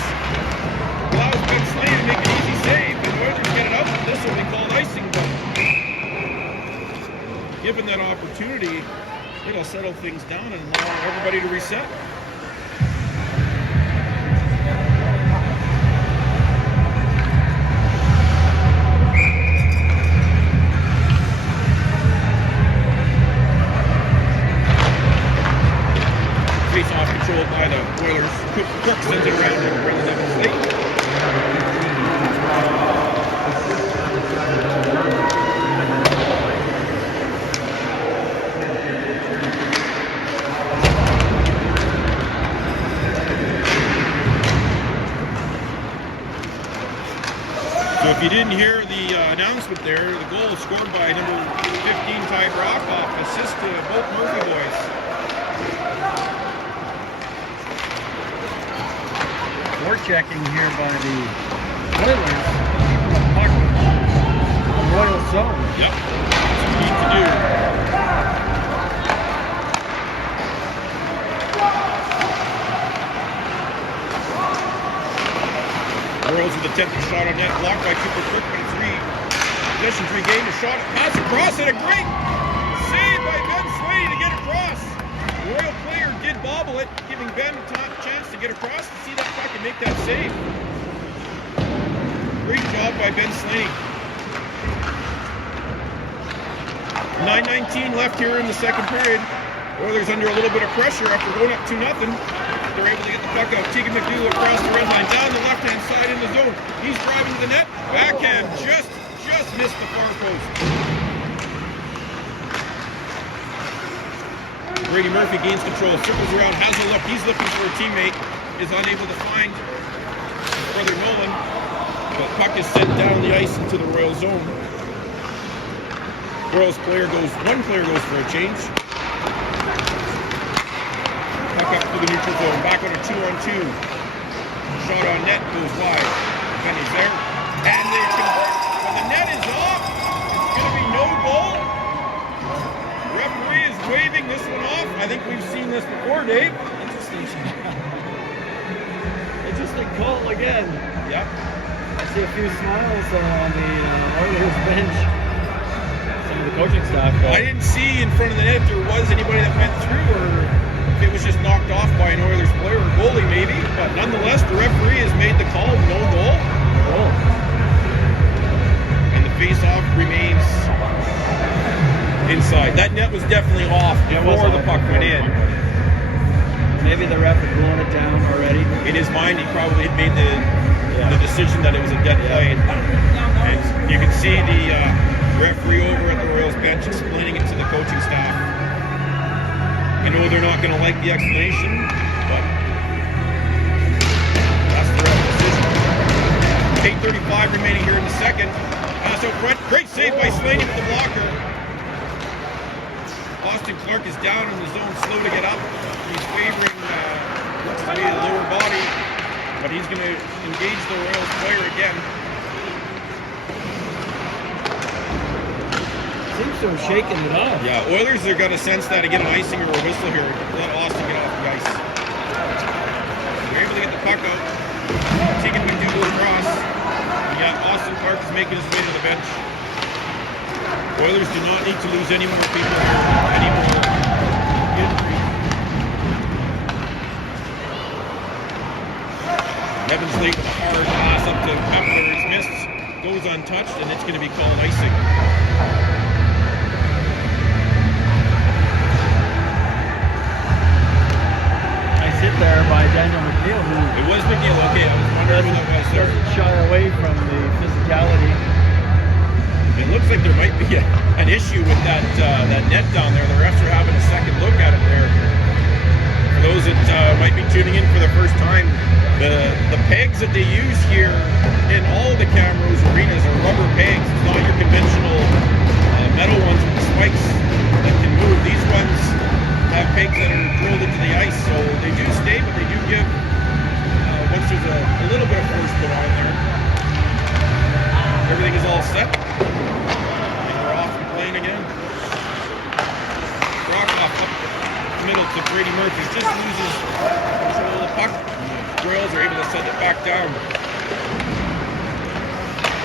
Allows Ben Slade to make an easy save, and the Oilers get it out. This will be called icing, but given that opportunity, it'll settle things down and allow everybody to reset. controlled by the Oilers. Cook sends it around and brings it up Slate. So if you didn't hear the announcement there, the goal was scored by number 15, Ty Brockoff, assist to both Murphy boys. Forechecking here by the Oilers. Keeping the puck in the Royal zone. Yep, that's what you need to do. Royals with attempted shot on net, blocked by Cooper Cook, but possession regained a shot, pass across, and a great save by Ben Sweeney to get across. The Royal player did bobble it, giving Ben a chance to get across to see that puck and make that save. Great job by Ben Slaney. 9:19 left here in the second period. Oilers under a little bit of pressure after going up 2-0. They're able to get the puck out. Tegan McNeil across the red line, down the left-hand side in the zone. He's driving to the net. Backhand just missed the far post. Brady Murphy gains control, circles around, has a look. He's looking for a teammate. Is unable to find his brother Nolan. But puck is sent down the ice into the Royal zone. One player goes for a change. Puck up to the neutral zone, back on a 2-on-2. Shot on net goes wide. Penny's there. And they convert. When the net is off, it's going to be no goal. Referee is waving this one off. I think we've seen this before, Dave. Interesting. Interesting call again. Yep. I see a few smiles on the Oilers bench. Some of the coaching staff. I didn't see in front of the net if there was anybody that went through or if it was just knocked off by an Oilers player or goalie maybe. But nonetheless, the referee has made the call. No goal. And the face-off remains inside. That net was definitely off before the puck went in. Maybe the ref had blown it down already. In his mind, he probably had made the decision that it was a dead play. And you can see the referee over at the Royals bench explaining it to the coaching staff. You know they're not going to like the explanation, but that's the right decision. 8:35 remaining here in the second. Pass out front. Great save by Slaney with the blocker. Austin Clark is down in the zone, slow to get up. He's favoring looks to be the lower body, but he's going to engage the Royals player again. Seems to have shaken it off. Yeah, Oilers are going to sense that to get an icing or a whistle here. Let Austin get off the ice. They're able to get the puck out. Tegan McDougall across. Yeah, Austin Clark is making his way to the bench. Oilers do not need to lose any more people here, any more injuries. Evans late with a hard pass up to Pepper. He's missed, goes untouched, and it's going to be called icing. Nice hit there by Daniel McNeil, who It was McNeil, okay, I was wondering who that was there. doesn't shy away from the physicality. It looks like there might be an issue with that net down there. The refs are having a second look at it there. For those that might be tuning in for the first time, the pegs that they use here in all the Camrose arenas are rubber pegs. It's not your conventional metal ones with the spikes that can move. These ones have pegs that are drilled into the ice, so they do stay, but they do give, once there's a little bit of force put on there. Everything is all set. And we're off and playing again. Brockoff up the middle to Brady Murphy. Just loses control of the puck. Royals are able to send it back down.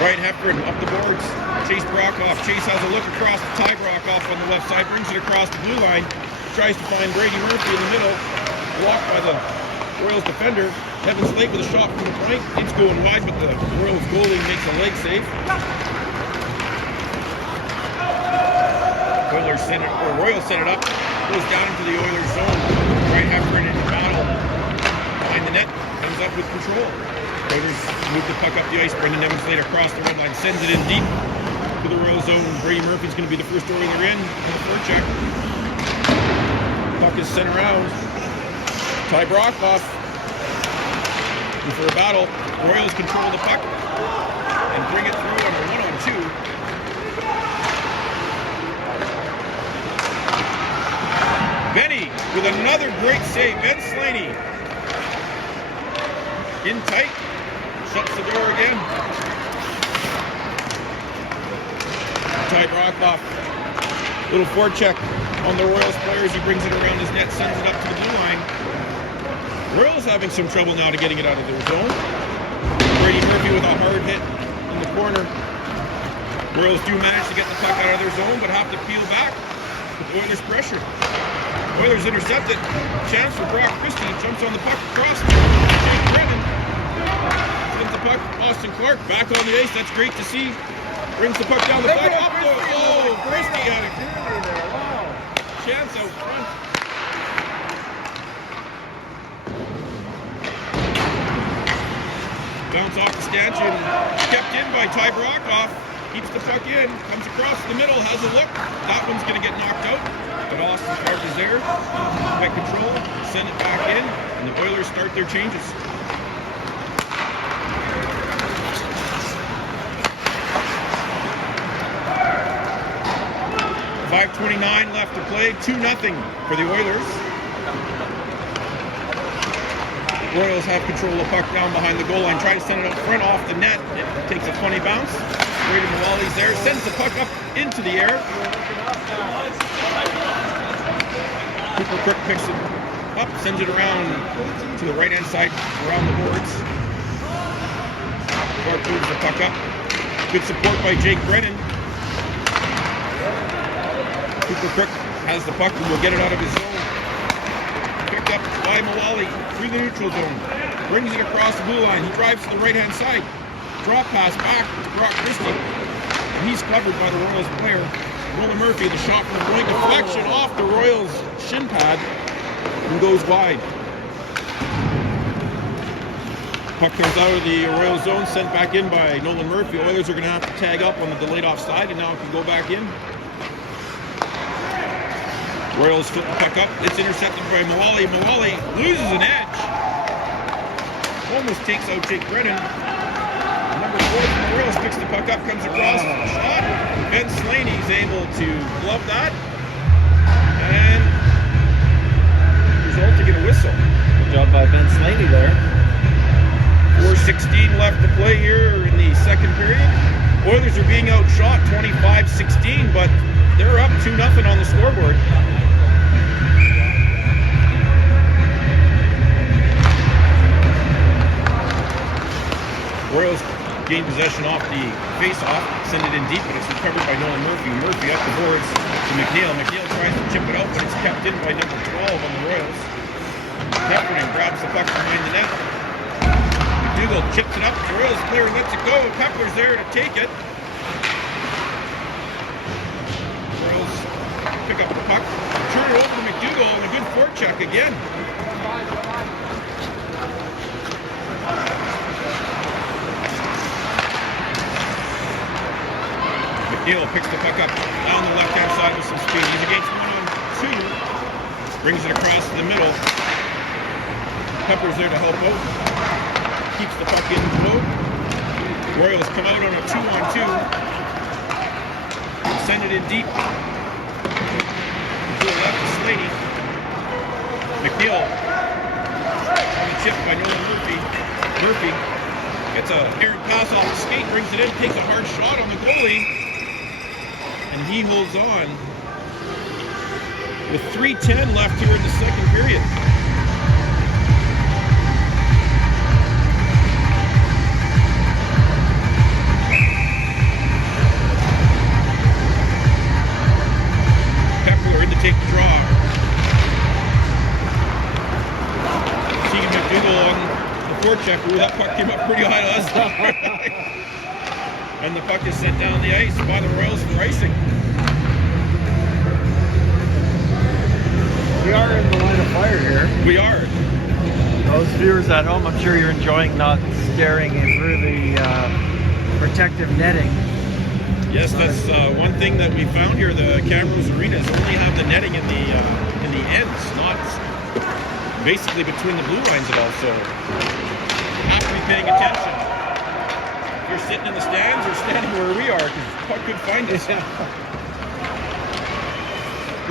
Ryan Heffron up the boards. Chase Brockoff. Chase has a look across to Ty Brockoff on the left side. Brings it across the blue line. Tries to find Brady Murphy in the middle. Blocked by the Royals defender. Evans late with a shot from the point. It's going wide, but the Royals goalie makes a leg save. Royals send it up. Goes down into the Oilers zone. Right Heffernan in battle behind the net, comes up with control. Oilers move the puck up the ice. Brendan Evans later across the red line, sends it in deep to the Royal zone. Brady Murphy's going to be the first Oiler in on the forecheck. Puck is sent around. Ty Brockhoff for a battle. Royals control the puck and bring it through on a 1-on-2. Benny with another great save. Ben Slaney in tight, shuts the door again. Ty Brockhoff, little forecheck on the Royals players. He brings it around his net, sends it up to the blue line. Royals having some trouble now to getting it out of their zone. Brady Murphy with a hard hit in the corner. Royals do manage to get the puck out of their zone, but have to peel back with Oilers pressure. Oilers intercepted. Chance for Brock Christie. Jumps on the puck across. Jake Brennan sends the puck. Austin Clark back on the ice. That's great to see. Brings the puck down the puck. Up the Christie had it. Chance out front. Bounce off the stanchion. Kept in by Ty Brockhoff. Keeps the puck in. Comes across the middle. Has a look. That one's going to get knocked out. But Austin Clark is there. Get control. Send it back in. And the Oilers start their changes. .5:29 left to play. 2-0 for the Oilers. Royals have control of the puck down behind the goal line. Try to send it up front off the net. It takes a funny bounce. Brady Malali's there. Sends the puck up into the air. Cooper Crook picks it up, sends it around to the right-hand side, around the boards. Clark moves the puck up. Good support by Jake Brennan. Cooper Crook has the puck and will get it out of his zone. Picked up by Malali through the neutral zone. Brings it across the blue line. He drives to the right-hand side. Drop pass back to Brock Christie. And he's covered by the Royals player. Nolan Murphy, the shot from point deflection off the Royals shin pad and goes wide. Puck comes out of the Royals zone, sent back in by Nolan Murphy. Oilers are going to have to tag up on the delayed offside, and now it can go back in. Royals flip the puck up. It's intercepted by Malali. Malali loses an edge. Almost takes out Jake Brennan. Number 4 from the Royals picks the puck up, comes across, shot. Ben Slaney's able to glove that. And result to get a whistle. Good job by Ben Slaney there. 4:16 left to play here in the second period. Oilers are being outshot 25-16, but they're up 2-0 on the scoreboard. Royals gain possession off the face-off, send it in deep, but it's recovered by Nolan Murphy. Murphy up the boards to McNeil. McNeil tries to chip it out, but it's kept in by number 12 on the Royals. Heffernan grabs the puck behind the net. McDougall chips it up. The Royals player lets it go. Kepler's there to take it. Royals pick up the puck, turn it over to McDougall, and a good forecheck again. McNeil picks the puck up down the left-hand side with some speed. He's against 1-on-2. Brings it across the middle. Pepper's there to help out. Keeps the puck in low. Royals come out on a 2-on-2. Send it in deep. To the left to Slaney. McNeil. On the chip by Nolan Murphy. Murphy gets a errant pass off the skate, brings it in, takes a hard shot on the goalie. And he holds on with 3:10 left here in the second period. Kepler in to take the draw. Keegan McDougall on the forecheck. Ooh, that puck came up pretty high last time. And the puck is sent down the ice by the Royals for icing. We are in the line of fire here. We are. Those viewers at home, I'm sure you're enjoying not staring through the protective netting. Yes, that's one thing that we found here. The Camrose arenas only have the netting in the ends, not basically between the blue lines at all. So you have to be paying attention. If you're sitting in the stands or standing where we are, because puck could find us.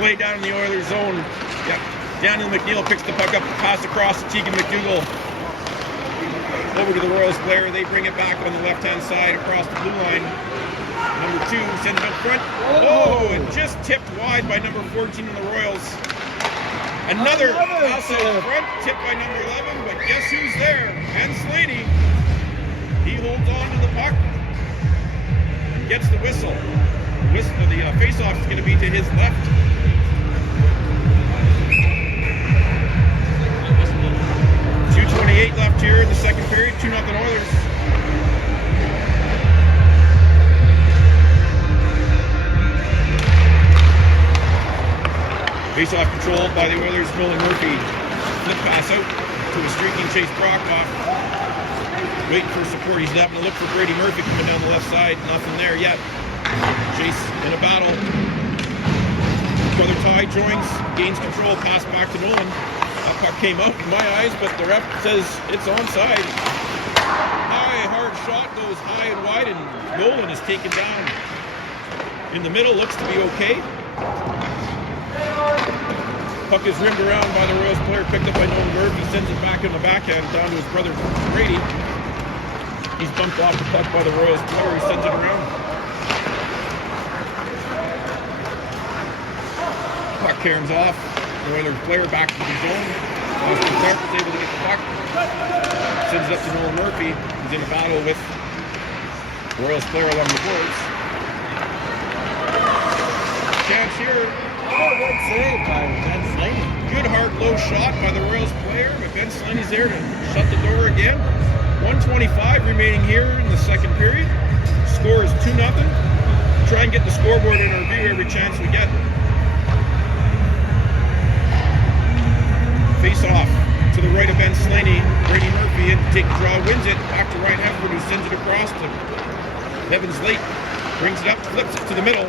Play down in the Oilers zone. Yep. Daniel McNeil picks the puck up, pass across to Tegan McDougall. Over to the Royals player. They bring it back on the left-hand side across the blue line. Number 2 sends it up front. Oh, and just tipped wide by number 14 in the Royals. Another pass out front, tipped by number 11, but guess who's there? Ben Slaney. He holds on to the puck and gets the whistle. The face-off is going to be to his left. 2:28 left here in the second period. 2-0 Oilers. Face-off controlled by the Oilers. Nolan Murphy. Flip pass out to a streaking Chase Brockhoff. Waiting for support. He's having to look for Brady Murphy coming down the left side. Nothing there yet. Chase in a battle. Brother Ty joins. Gains control. Pass back to Nolan. That puck came out in my eyes, but the ref says it's onside. High, hard shot goes high and wide, and Nolan is taken down in the middle. Looks to be okay. Puck is rimmed around by the Royals player, picked up by Nolan Murphy. Sends it back in the backhand down to his brother Brady. He's bumped off the puck by the Royals player. He sends it around. Puck caroms off. The Oilers player back to the zone. Austin Clark is able to get the puck. Sends it up to Nolan Murphy. He's in a battle with the Royals player along the boards. Chance here. Oh, good save by Ben Slaney. Good hard low shot by the Royals player, but Ben Slaney's there to shut the door again. 1:25 remaining here in the second period. Score is 2-0. Try and get the scoreboard in our view every chance we get. Face off to the right of Ben Slaney. Brady Murphy in to take the draw, wins it. Back to Ryan Hefford, who sends it across to Evans late. Brings it up, flips it to the middle.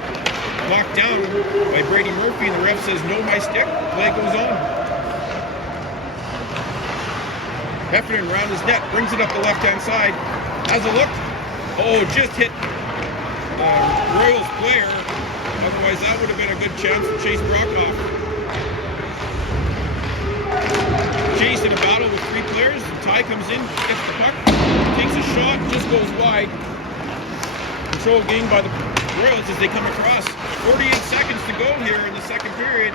Knocked down by Brady Murphy, and the ref says no high stick. Play goes on. Heffernan around his net, brings it up the left-hand side. Has a look. Oh, just hit Royals player. Otherwise, that would have been a good chance for Chase Brockhoff. Chase in a battle with 3 players. Ty comes in, gets the puck, takes a shot, just goes wide. Control gained by the Royals as they come across. 48 seconds to go here in the second period.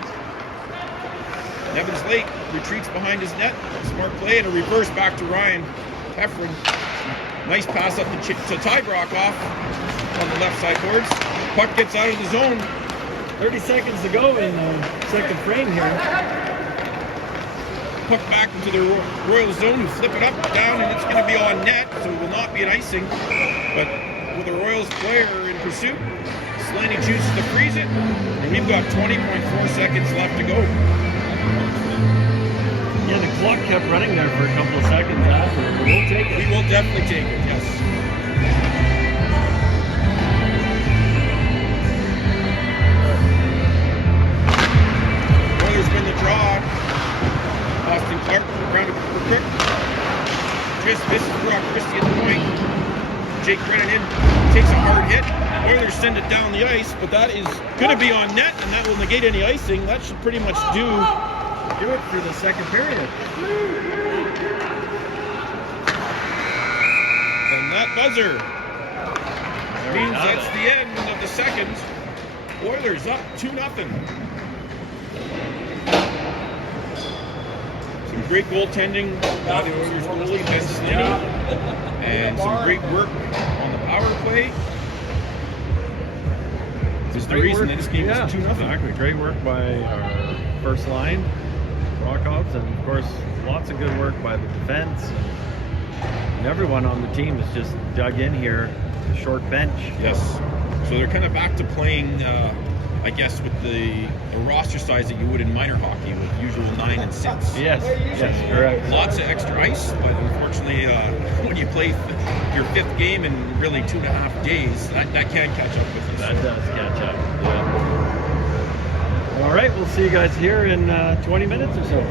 Evans late, retreats behind his net. Smart play and a reverse back to Ryan Heffron. Nice pass up to Ty Brockhoff on the left side boards. Puck gets out of the zone. 30 seconds to go in the second frame here. Puck back into the Royal zone, who flip it up, down, and it's going to be on net, so it will not be an icing. But with the Royals player in pursuit, Slaney chooses to freeze it, and we've got 20.4 seconds left to go. Yeah, the clock kept running there for a couple of seconds after. We'll take it. We will definitely take it, yes. Oilers win the draw. Austin Clark rounded for Cook. Just misses Brock Christie at the point. Jake Brennan in, takes a hard hit. Oilers send it down the ice, but that is going to be on net, and that will negate any icing. That should pretty much do it for the second period. And that buzzer means that's the end of the second. Oilers up 2-0. Some great goaltending by the Oilers goalie, Ben Slaney, and some great work on the power play. Is the reason that this game is 2-0. Exactly. Great work by our first line, Brockhoff, and of course lots of good work by the defense. And everyone on the team is just dug in here. Short bench. Yes. So they're kind of back to playing, I guess, with the roster size that you would in minor hockey with usual 9 and 6. Yes, yes, correct. Lots of extra ice, but unfortunately, when you play your 5th game in really 2.5 days, that can catch up with you. That does catch up. Yeah. All right, we'll see you guys here in 20 minutes or so.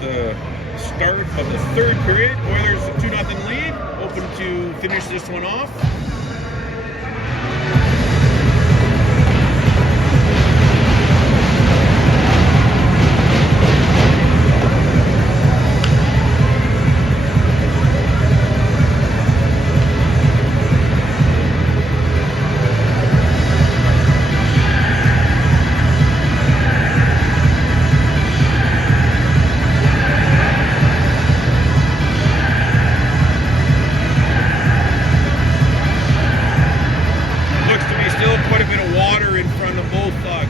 the start of the third period. Oilers 2-0 lead, open to finish this one off.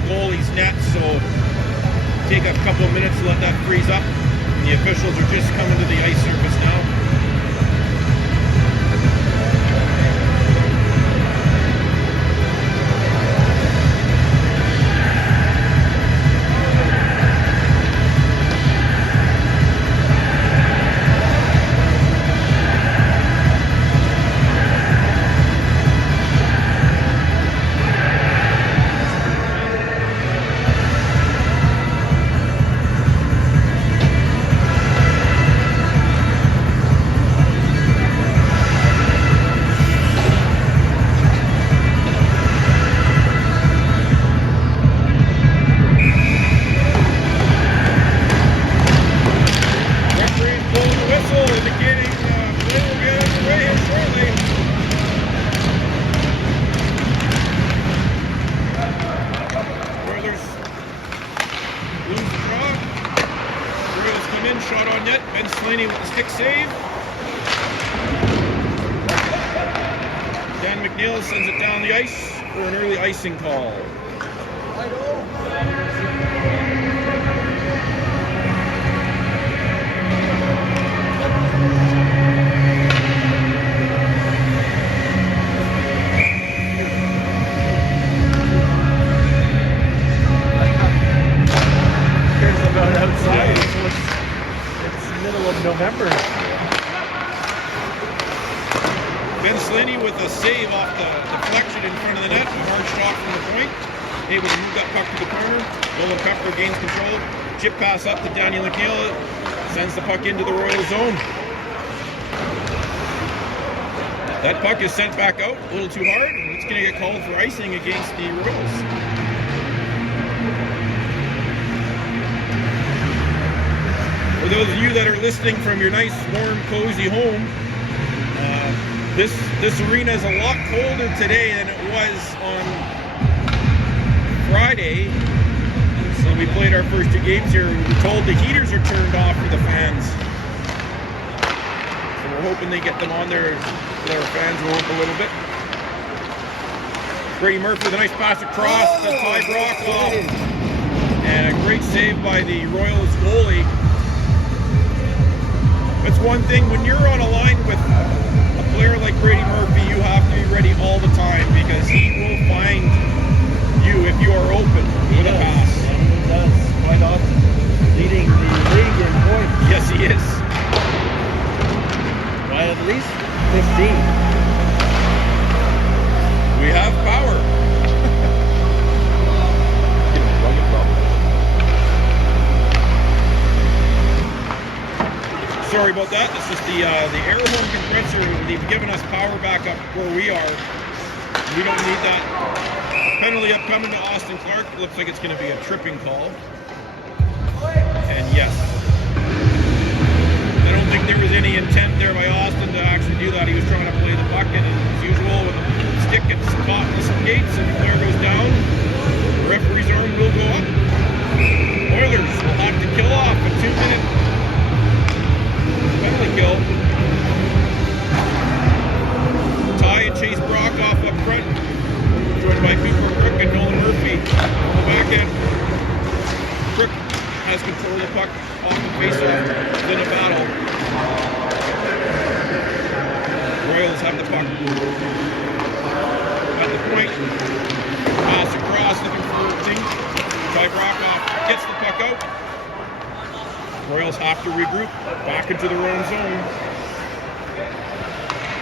Goalie's net, so take a couple of minutes to let that freeze up. The officials are just coming to the ice surface now. Shot on net, Ben Slaney with the stick save. Dan McNeil sends it down the ice for an early icing call. Cares about outside. Middle of November. Ben Slaney with a save off the deflection in front of the net. A hard shot from the point. Able to move that puck to the corner. Nolan Pepper gains control. Chip pass up to Daniel McNeil. Sends the puck into the Royal zone. That puck is sent back out a little too hard, and it's going to get called for icing against the Royals. For those of you that are listening from your nice, warm, cozy home, this arena is a lot colder today than it was on Friday. So we played our first two games here. We're told the heaters are turned off for the fans. So we're hoping they get them on there so our fans warm up a little bit. Brady Murphy with a nice pass across to Ty Brockhoff. And a great save by the Royals goalie. That's one thing, when you're on a line with a player like Brady Murphy, you have to be ready all the time because he will find you if you are open with a pass. He does quite often, leading the league in points. Yes, he is. By at least 15. We have power. Sorry about that. This is the air horn compressor. They've given us power back up where we are. We don't need that. Penalty upcoming to Austin Clark. Looks like it's going to be a tripping call. And yes, I don't think there was any intent there by Austin to actually do that. He was trying to play the puck, and as usual, when the stick gets caught in the skates and the player goes down, the referee's arm will go up. Oilers will have to kill off a 2-minute penalty kill. Ty and Chase Brockhoff up front, joined by Cooper Crook and Nolan Murphy on the back end. Crook has control of the puck off the faceoff, then a battle. Royals have the puck at the point. Pass across, looking for Ting. Ty Brockhoff gets the puck out. Royals have to regroup back into their own zone.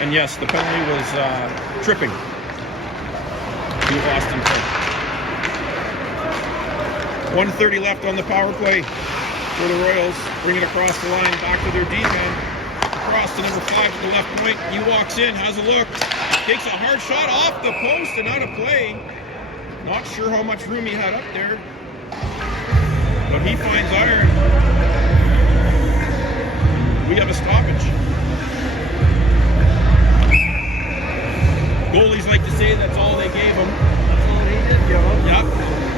And yes, the penalty was tripping to Austin Clark. 1:30 left on the power play. for the Royals. Bring it across the line, back to their D-man. Across to number 5 to the left point. He walks in, has a look. Takes a hard shot off the post and out of play. Not sure how much room he had up there. But he finds iron. We have a stoppage. Goalies like to say that's all they gave him. That's all he did, Joe. Yep,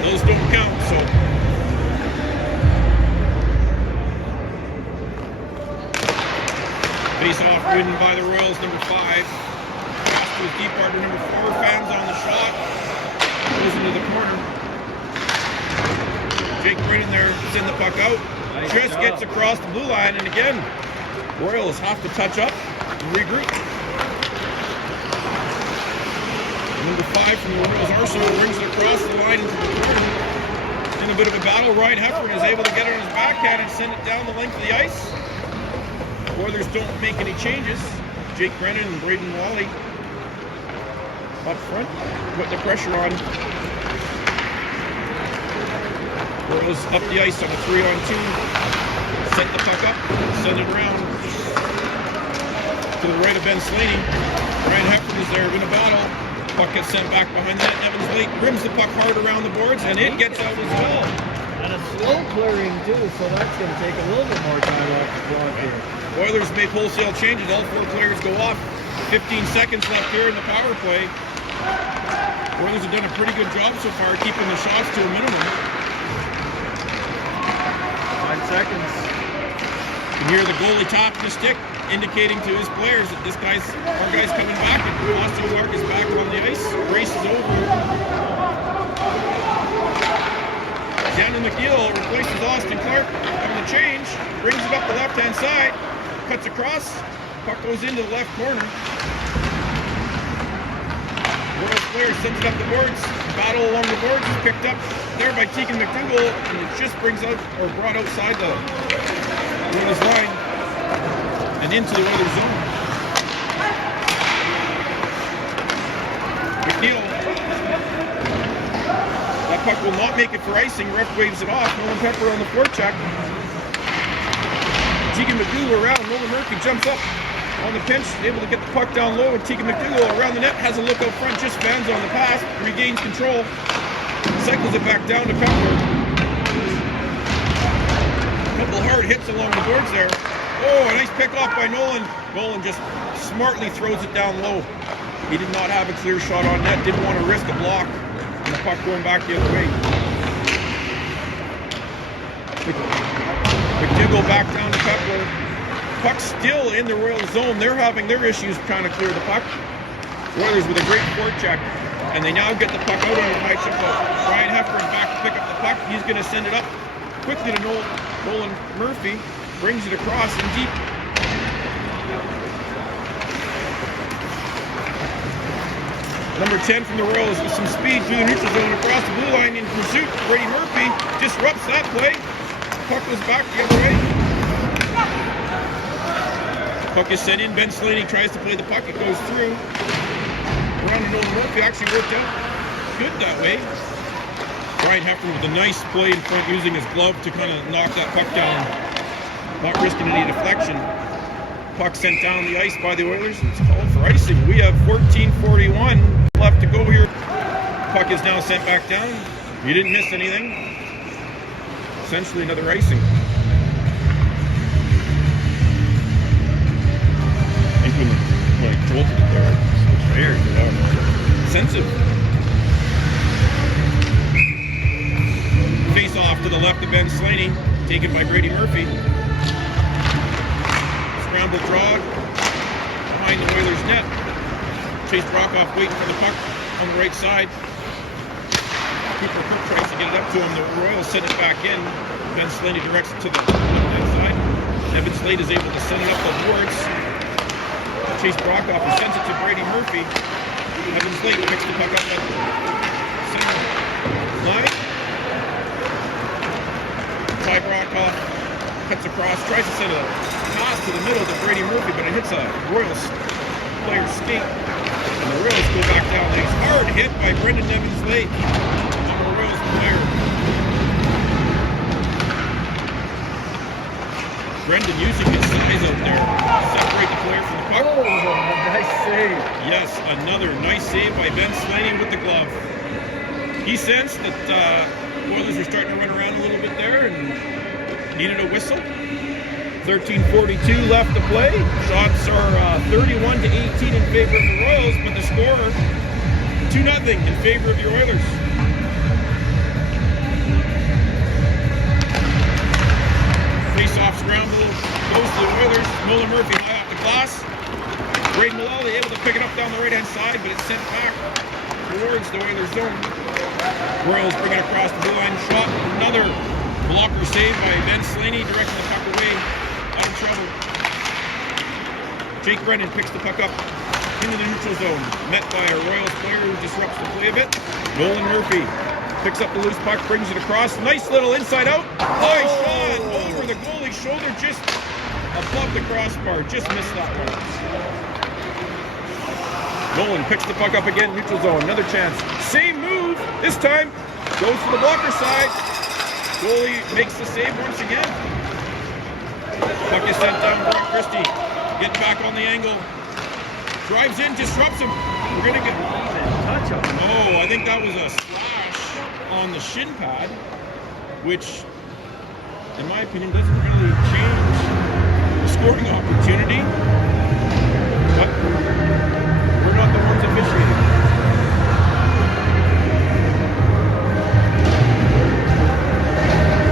those don't count, so. Face off ridden by the Royals, number 5. Pass to his deep partner, number 4. Fans on the shot. Goes into the corner. Jake Brennan there, send the puck out. Nice Just job. gets across the blue line, and again, Royals have to touch up and regroup. Number 5 from the Royals also brings it across the line into the corner. In a bit of a battle, Ryan Heffern is able to get it on his backhand and send it down the length of the ice. Oilers don't make any changes. Jake Brennan and Braden Wally up front, put the pressure on. Royals up the ice on a 3-on-2. Set the puck up, send it around to the right of Ben Slaney. Ryan Heffern is there in a battle. Puck gets sent back behind the net. Evans late rims the puck hard around the boards, and it gets out as well. And a slow clearing too, so that's going to take a little bit more time off the clock here. Oilers make wholesale changes. All 4 players go off. 15 seconds left here in the power play. Oilers have done a pretty good job so far keeping the shots to a minimum. 5 seconds. You hear the goalie tapping the stick, indicating to his players that our guy's coming back, and Austin Clark is back on the ice. Race is over. Daniel McNeil replaces Austin Clark on the change, brings it up the left-hand side, cuts across, puck goes into the left corner. Royals player sends it up the boards, battle along the boards is picked up there by Tegan McDougall, and it just brings out, or brought outside the Oilers line and into the Oilers zone. McNeil, that puck will not make it for icing. Ref waves it off. Nolan Pepper on the forecheck. Tegan McDougall around. Nolan Murphy jumps up on the pinch, able to get the puck down low, and Tegan McDougall around the net has a look out front, just fans on the pass, regains control, cycles it back down to Pepper. Couple hard hits along the boards there. Oh, a nice pick off by Nolan. Nolan just smartly throws it down low. He did not have a clear shot on net, didn't want to risk a block, and the puck going back the other way. McDougall back down to Pepper. Puck still in the Royal zone. They're having their issues trying to clear the puck. Oilers with a great forecheck, and they now get the puck out on the high chip. Ryan Heffern back to pick up the puck. He's going to send it up quickly to Nolan Murphy. Brings it across and deep. Number 10 from the Royals with some speed through the neutral zone across the blue line in pursuit. Brady Murphy disrupts that play. Puck goes back the other way. Puck is sent in. Ben Slaney tries to play the puck. It goes through. Around to Nolan Murphy. Actually worked out good that way. Ryan Heffern with a nice play in front, using his glove to kind of knock that puck down. Not risking any deflection. Puck sent down the ice by the Oilers. It's called for icing. We have 14:41 left to go here. Puck is now sent back down. You didn't miss anything. Essentially another icing. I think when I jolted it there, it's weird. I don't know. Sensitive. Face off to the left of Ben Slaney, taken by Brady Murphy. Scramble draw behind the Oilers' net. Chase Brockoff waiting for the puck on the right side. Cooper Cook tries to get it up to him. The Royals send it back in. Ben Slaney directs it to the left side. Evan Slade is able to send it up the boards. Chase Brockoff sends it to Brady Murphy. Evan Slade picks the puck up at the center line. Ty Brockoff cuts across, tries to send a pass to the middle to Brady Murphy, but it hits a Royals player's skate. And the Royals go back down. It's hard hit by Brendan Evans-Lake on the Royals player. Brendan using his size out there. Separate the player from the puck. Oh, nice save. Yes, another nice save by Ben Slaney with the glove. He sensed that Oilers were starting to run around a little bit there and needed a whistle. 13:42 left to play. Shots are 31 to 18 in favor of the Royals, but the score 2-0 in favor of the Oilers. Face-off scramble goes to the Oilers. Nolan Murphy high off the glass. Braden Mullally able to pick it up down the right-hand side, but it's sent back towards the Oilers zone. Royals bring it across the blue line. Shot. Another blocker save by Ben Slaney, directing the puck away. Out of trouble. Jake Brennan picks the puck up into the neutral zone. Met by a Royals player who disrupts the play a bit. Nolan Murphy picks up the loose puck, brings it across. Nice little inside out. High shot over the goalie's shoulder, just above the crossbar. Just missed that one. Nolan picks the puck up again, neutral zone. Another chance. Same move. This time goes to the blocker side. Goalie makes the save once again. Puck is sent down. Brock Christie getting back on the angle. Drives in, disrupts him. We're gonna get Touch up. Oh, I think that was a slash on the shin pad, which, in my opinion, doesn't really change the scoring opportunity. But we're not the ones officiating.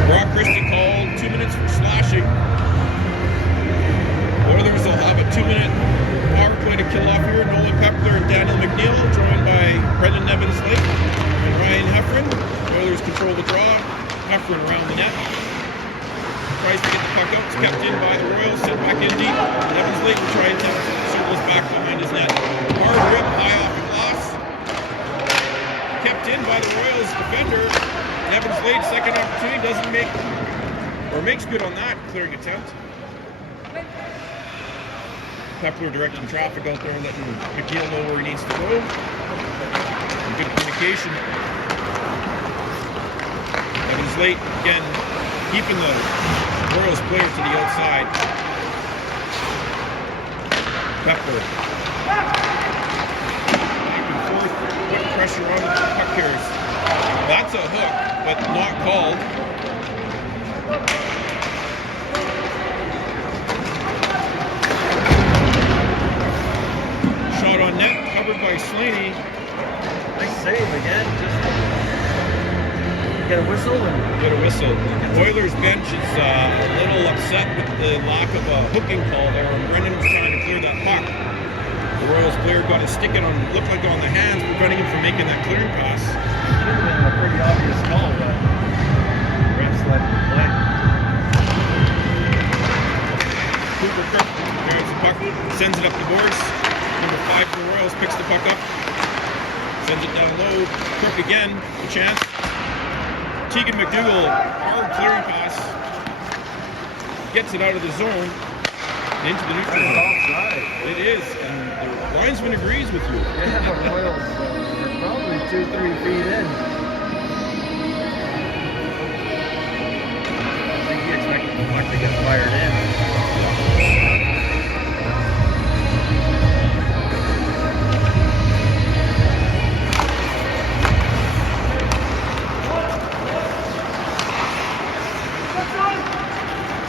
Brock Christie called 2 minutes for slashing. Oilers will have a 2-minute power play to kill off here. Nolan Pepler and Daniel McNeil, joined by Brendan Evans-Lake and Ryan Heffron. Oilers control the draw. Heffron around the net. Tries to get the puck out. It's kept in by the Royals. Sent back in deep. Evans-Lake will try and circles back behind his net. Hard rip, high off the glass. Kept in by the Royals defender. Evans-Lake, second opportunity, doesn't make, or makes good on that clearing attempt. Pepler directing traffic out there, letting McNeil know where he needs to go. And good communication. Evans-Lake, again, keeping the Royals player to the outside. Pepler. Back and forth, putting pressure on the puck carriers. That's a hook, but not called. Shot on net, covered by Slaney. Nice save again. Just get a whistle and Get a whistle. Oilers bench is a little upset with the lack of a hooking call there. Brendan was trying to clear that puck. The Royals player got a stick in on, looked like on the hands, preventing him from making that clearing pass. should have been a pretty obvious call, but refs let him play. Cooper Kirk grabs the puck, sends it up the boards. Number 5 for the Royals picks the puck up, sends it down low. Kirk again, a chance. Tegan McDougall, hard clearing pass, gets it out of the zone and into the neutral zone. Offside. It is, and the linesman agrees with you. Yeah, the Royals are probably 2-3 feet in. I think he expected the puck to get fired in.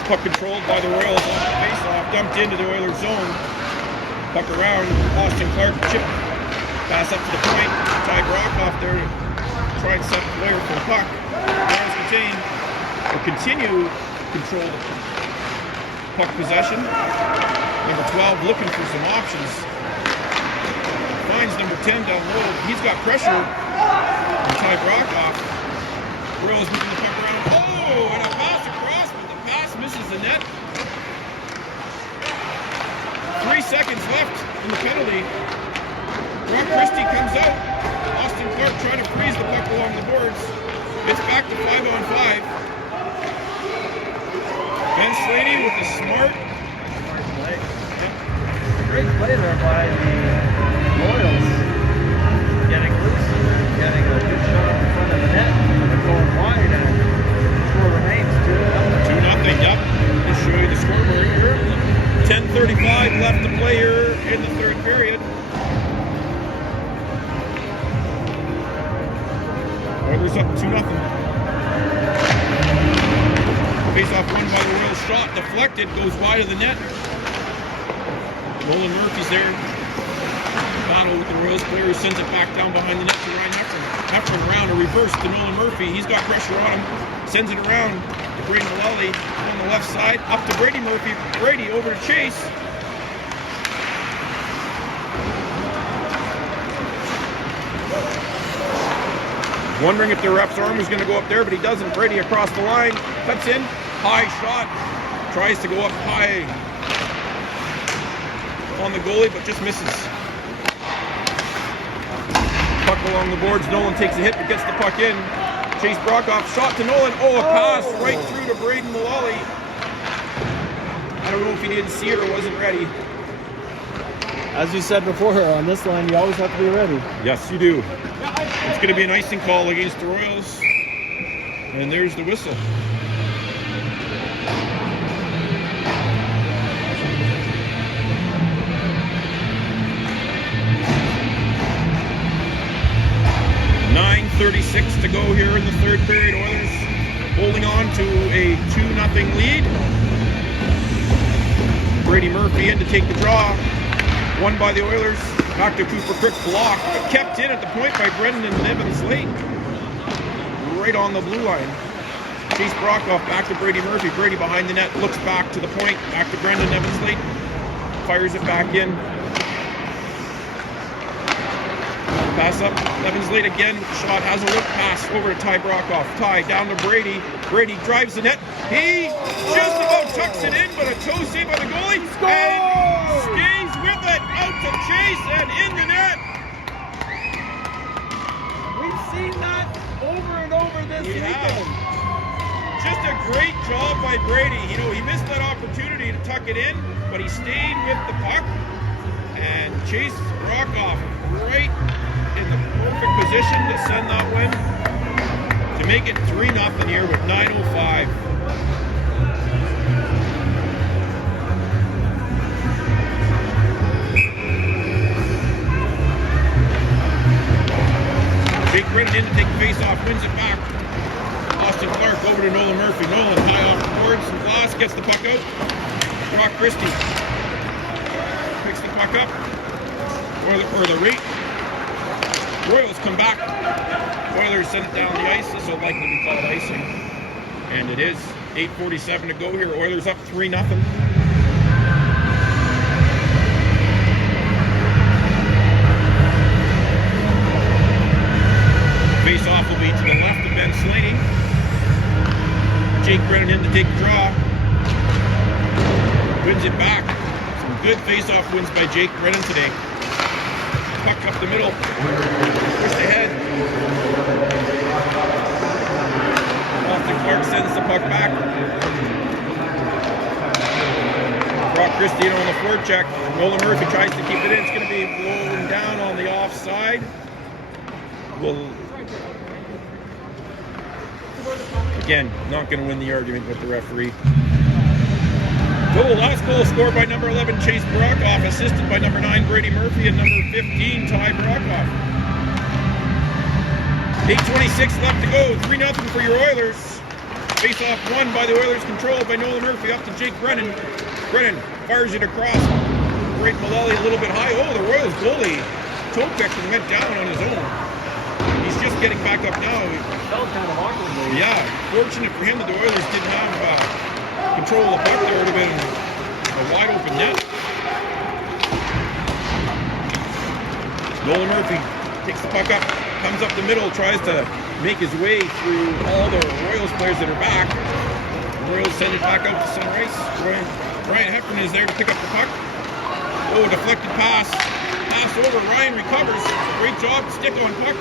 Puck controlled by the Royals off the face-off, dumped into the Oilers zone. Puck around, Austin Clark chip, pass up to the point. Ty Brock off there to try and set the player for the puck. Oilers retain, will continue to control the puck possession. Number 12 looking for some options. Finds number 10 down low. He's got pressure from Ty Brock off. Royals moving the puck around. Oh, and a pass across, but the pass misses the net. 3 seconds left in the penalty. Brock Christie comes out. Austin Clark trying to freeze the puck along the boards. It's back to 5-on-5. Ben Slaney with the smart play. Great play there by the Royals. Getting loose, getting a good shot in front of the net, and going wide, and the score remains 2-0. 2-0, yep. We'll show you the scoreboard. Face-off won by the Royals. Shot deflected, goes wide of the net. Nolan Murphy's there. Battle with the Royals player, who sends it back down behind the net to Ryan Heffron. Heffron around a reverse to Nolan Murphy. He's got pressure on him. Sends it around to Brady Mullally on the left side. Up to Brady Murphy. Brady over to Chase. Wondering if the ref's arm was going to go up there, but he doesn't. Brady across the line. Cuts in. High shot. Tries to go up high on the goalie, but just misses. Puck along the boards. Nolan takes a hit, but gets the puck in. Chase Brokoff, shot to Nolan. Oh, a pass right through to Braden Mullally. I don't know if he didn't see it or wasn't ready. As you said before, on this line, you always have to be ready. Yes, you do. It's going to be an icing call against the Royals. And there's the whistle. .36 to go here in the third period. Oilers holding on to a 2-0 lead. Brady Murphy in to take the draw. Won by the Oilers. Back to Cooper Crick, blocked, but kept in at the point by Brendan Evans-Late. Right on the blue line. Chase Brokoff back to Brady Murphy. Brady behind the net, looks back to the point. Back to Brendan Evans-Late. Fires it back in. Pass up, Evans-Late again. Shot has a look, pass over to Ty Brokoff. Ty down to Brady. Brady drives the net. He just about tucks it in, but a toe save by the goalie. And stays with it out to Chase and in the net. We've seen that over and over this weekend. Just a great job by Brady. You know, he missed that opportunity to tuck it in, but he stayed with the puck. And Chase Brokoff right in the perfect position to send that win, to make it 3-0 here with 9:05. Jake Brennan in to take the face-off, wins it back. Austin Clark over to Nolan Murphy. Nolan high off the boards, some glass, gets the puck out. Brock Christie picks the puck up, or the rate. Royals come back. Oilers send it down the ice. This will likely be called icing. And it is. 8:47 to go here. Oilers up 3-0. Face-off will be to the left of Ben Slaney. Jake Brennan in to take the draw. Wins it back. Some good face-off wins by Jake Brennan today. Puck up the middle. Pushed ahead. Austin Clark sends the puck back. Brock Christie on the forecheck. Nolan Murphy tries to keep it in. It's going to be blown down on the offside. Again, not going to win the argument with the referee. Last goal scored by number 11, Chase Brokoff, assisted by number 9, Brady Murphy, and number 15, Ty Brokoff. 8:26 left to go, 3-0 for your Oilers. Face-off won by the Oilers, controlled by Nolan Murphy, up to Jake Brennan. Brennan fires it across. Brady Mullally a little bit high. Oh, the Royals goalie, Topek, went down on his own. He's just getting back up now. Felt kind of awkwardly. Yeah, fortunate for him that the Oilers didn't have control of the puck. There would have been a wide open net. Nolan Murphy takes the puck up, comes up the middle, tries to make his way through all the Royals players that are back. The Royals send it back out to Sunrise. Ryan Heffron is there to pick up the puck. Oh, deflected pass. Pass over. Ryan recovers. Great job. Stick on puck.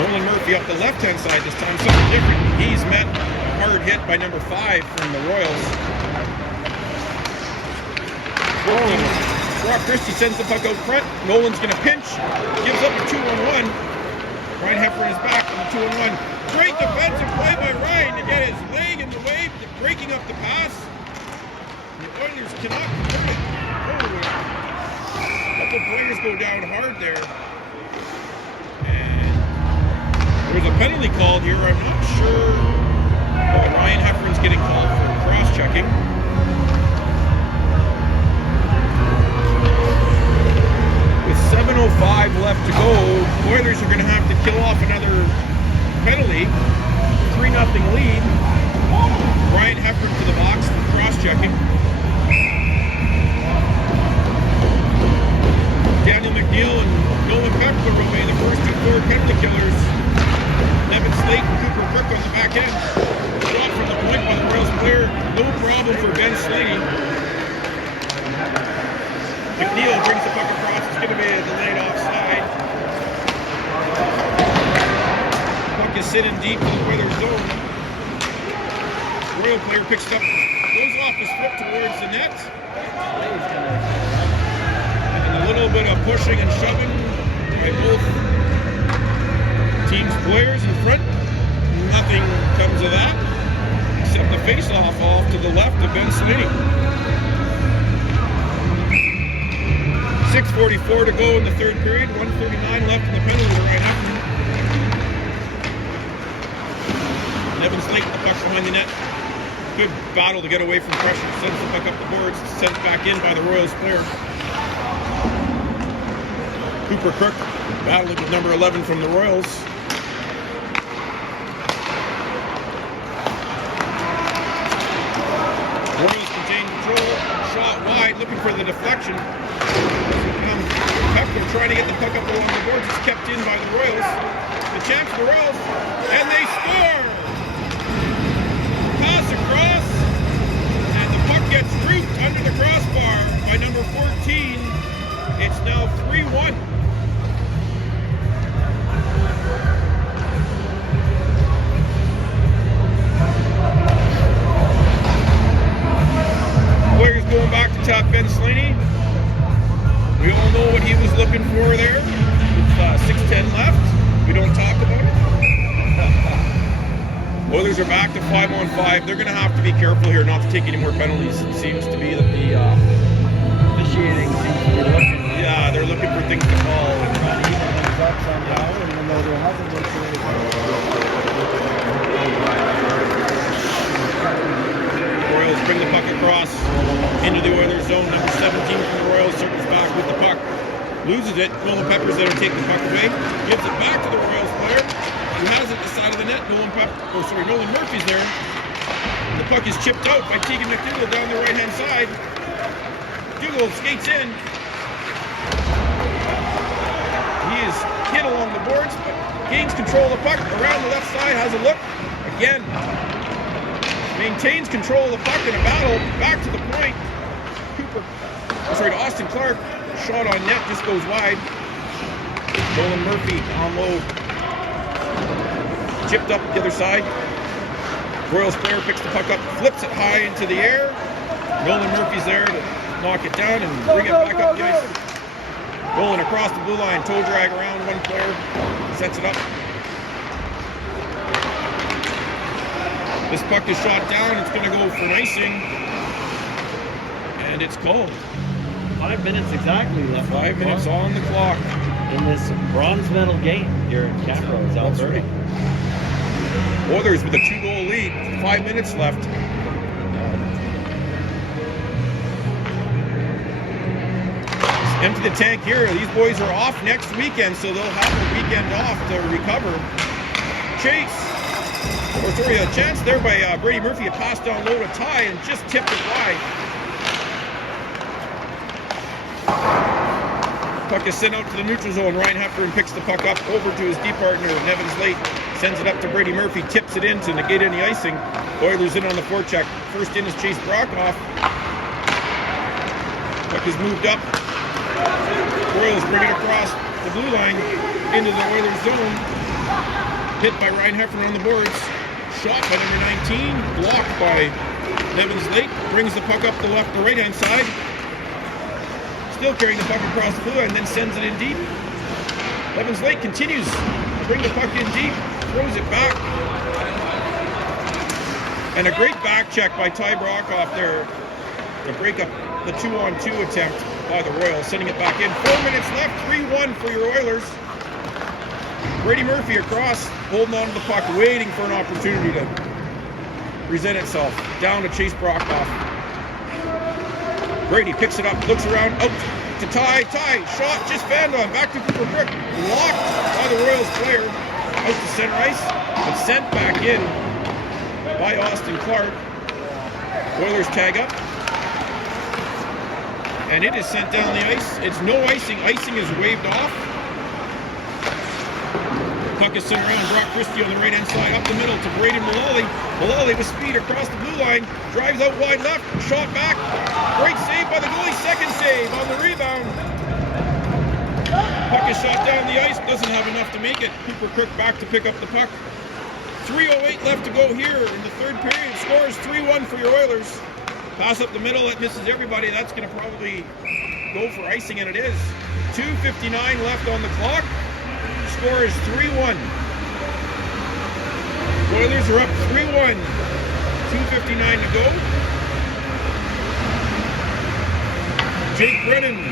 Nolan Murphy up the left-hand side this time, something different. He's met a hard hit by number 5 from the Royals. Brock Christie sends the puck out front. Nolan's going to pinch, gives up a 2-on-1. Ryan Heffron is back on the 2-on-1. Great defensive play by Ryan to get his leg in the way, breaking up the pass. The Oilers cannot convert it. Oh. couple players go down hard there. And there's a penalty called here. I'm not sure. Ryan Heffern's getting called for cross-checking. With 7:05 left to go, Oilers are going to have to kill off another penalty. 3-0 lead. Ryan Heffern to the box for cross-checking. Daniel McNeil and Nolan Pepper will be the first and third penalty killers. Nevin Slate and Cooper Crook on the back end. Shot from the point by the Royals player. No problem for Ben Slady. McNeil brings the puck across. It's going to be a delayed offside. Puck is sitting deep in the Oilers zone. Royal player picks it up. Goes off his foot towards the net. A little bit of pushing and shoving by both teams' players in front. Nothing comes of that, except the face-off off to the left of Ben Slaney. 6:44 to go in the third period. 1:39 left in the penalty to Ryan Heffern. Nevin Slate, the puck behind the net. Good battle to get away from pressure. Sends the puck up the boards. Sent back in by the Royals player. Cooper Crook battling with number 11 from the Royals. Royals contain control. Shot wide, looking for the deflection. Pepper trying to get the puck up along the boards. It's kept in by the Royals. The chance for the Royals, and they score! Pass across, and the puck gets roofed under the crossbar by number 14. It's now 3-1. Players going back to tap Ben Slaney. We all know what he was looking for there. With 6:10 left. We don't talk about it. Oilers are back to 5-on-5. They're going to have to be careful here not to take any more penalties. It seems to be that the Officiating seems to be looking. yeah, they're looking for things to call. And trying to even things up somehow, even though there hasn't been too many penalties. Royals bring the puck across into the Oilers zone. Number 17 from the Royals circles back with the puck. Loses it. Nolan Pepper's there to take the puck away. Gives it back to the Royals player, who has it at the side of the net. Nolan Murphy's there. The puck is chipped out by Tegan McDougall down the right-hand side. McDougall skates in. He is hit along the boards, but gains control of the puck. Around the left side, has a look. Again, maintains control of the puck in a battle. Back to the point. Austin Clark. Shot on net, just goes wide. Nolan Murphy on low. Chipped up the other side. Royals player picks the puck up, flips it high into the air. Nolan Murphy's there to knock it down and bring it back up the ice. Rolling across the blue line, toe drag around one player, sets it up. This puck is shot down, it's going to go for icing. And it's called. 5 minutes exactly left. 5 minutes on the clock. In this bronze medal game here in Camrose, Alberta. Oilers with a 2-goal lead, 5 minutes left. Empty the tank here. These boys are off next weekend, so they'll have a weekend off to recover. A chance there by Brady Murphy. A pass down low to Ty and just tipped it wide. Puck is sent out to the neutral zone. Ryan Heffern picks the puck up over to his D partner, Nevin Slate. Sends it up to Brady Murphy, tips it in to negate any icing. Oilers in on the forecheck. First in is Chase Brockhoff. Puck is moved up. Royals bring it across the blue line into the Oilers zone. Hit by Ryan Heffern on the boards. Shot by number 19. Blocked by Nevin Slate. Brings the puck up the right-hand side. Still carrying the puck across the blue line and then sends it in deep. Nevin Slate continues to bring the puck in deep. Throws it back. And a great back check by Ty Brockhoff there. to break up the 2-on-2 attempt by the Royals, sending it back in. 4 minutes left, 3-1 for your Oilers. Brady Murphy across, holding on to the puck, waiting for an opportunity to present itself. Down to Chase Brockhoff. Brady picks it up, looks around, out to Ty, shot, just fanned on, back to Cooper Brook, blocked by the Royals player, out to center ice, but sent back in by Austin Clark. Oilers tag up, and it is sent down the ice. It's no icing, icing is waved off. Puck is sent around, Brock Christie on the right hand side, up the middle to Braden Mullally. Mullally with speed across the blue line, drives out wide left, shot back, great save by the goalie, second save on the rebound. Puck is shot down the ice, doesn't have enough to make it. Cooper Cook back to pick up the puck. 3:08 left to go here in the third period. Score is 3-1 for your Oilers. Pass up the middle, that misses everybody. That's going to probably go for icing, and it is. 2:59 left on the clock. Score is 3-1. Oilers are up 3-1. 2:59 to go. Jake Brennan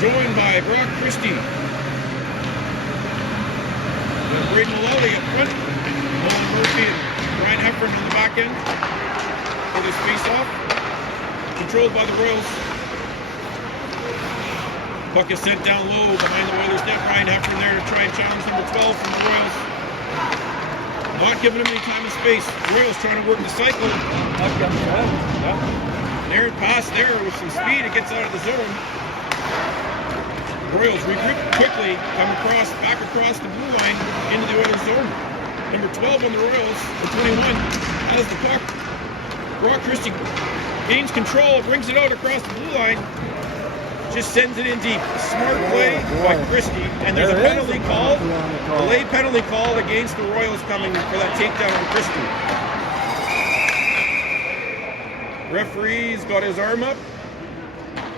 joined by Brock Christie. Braden Mullally up front. Nolan Murphy and Brian Heffron on the back end for this face-off. Controlled by the Royals. Puck is sent down low behind the Oilers net. Brian Heffron there to try and challenge number 12 from the Royals. Not giving him any time and space. The Royals trying to work the cycle. There, pass there with some speed. It gets out of the zone. Royals regroup quickly, come across, back across the blue line into the Oilers zone. Number 12 on the Royals, or 21, has the puck. Brock Christie gains control, brings it out across the blue line, just sends it in deep. Smart play by Christie, and there's a penalty called, a late penalty called against the Royals coming for that takedown on Christie. Referee's got his arm up,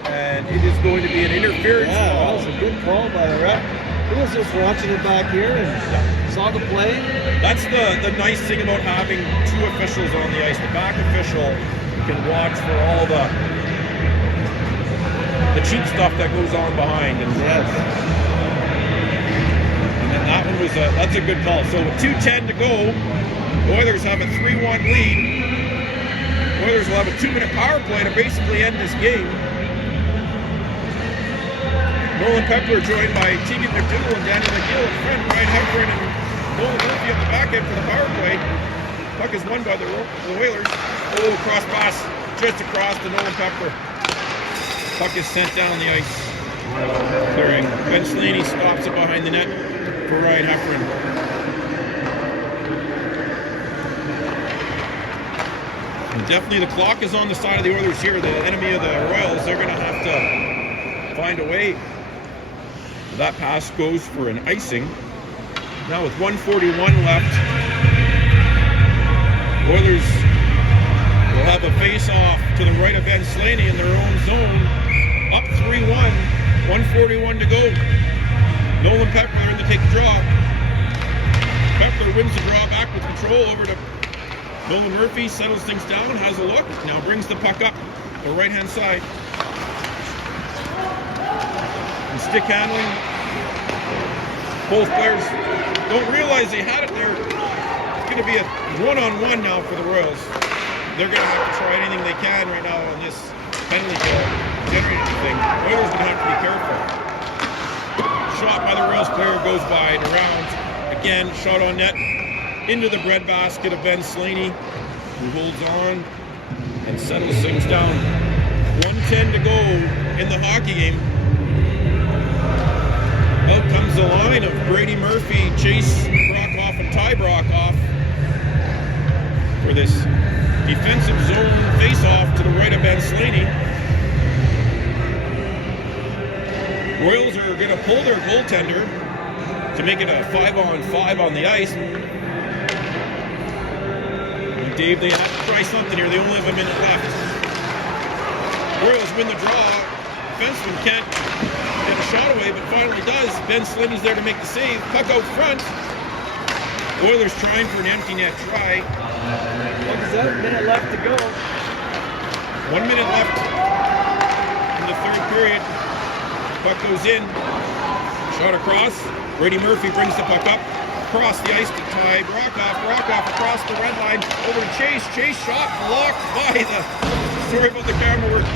and it is going to be an interference call. That was a good call by the ref. He was just watching it back here and saw the play. That's the nice thing about having two officials on the ice. The back official can watch for all the cheap stuff that goes on behind. And yes. And then that one was that's a good call. So with 2:10 to go, the Oilers have a 3-1 lead. The Oilers will have a 2-minute power play to basically end this game. Nolan Pepler joined by Tegan McDougall and Daniel McGill at front. Ryan Heffron and Nolan Murphy at the back end for the power play. Puck is won by the Oilers. Oh, cross pass just across to Nolan Pepler. Puck is sent down the ice. Clearing. Ben Slaney stops it behind the net for Ryan Heffron. And definitely the clock is on the side of the Oilers here. The enemy of the Royals, they're going to have to find a way. That pass goes for an icing. Now with 1:41 left, Oilers will have a face-off to the right of Ben Slaney in their own zone. Up 3-1, 1:41 to go. Nolan Pepler in to take the draw. Pepler wins the draw back with control over to Nolan Murphy, settles things down, has a look, now brings the puck up the right-hand side. And stick handling. Both players don't realize they had it there. It's going to be a one-on-one now for the Royals. They're going to have to try anything they can right now on this penalty kill. Generate anything. Oilers going to have to be careful. Shot by the Royals player goes by and around. Again, shot on net into the breadbasket of Ben Slaney, who holds on and settles things down. 1:10 to go in the hockey game. Out comes the line of Brady Murphy, Chase Brockhoff, and Ty Brockhoff for this defensive zone face-off to the right of Ben Slaney. Royals are going to pull their goaltender to make it a 5-on-5 on the ice. And Dave, they have to try something here. They only have a minute left. Royals win the draw. Defenseman can't get a shot away, but finally does. Ben Slaney's there to make the save. Puck out front. Oilers trying for an empty net try. What is that? A minute left to go. 1 minute left in the third period. Puck goes in. Shot across. Brady Murphy brings the puck up. Across the ice to Ty Brockhoff. Brockhoff across the red line. Over to Chase. Chase shot blocked by the... Sorry about the camera work.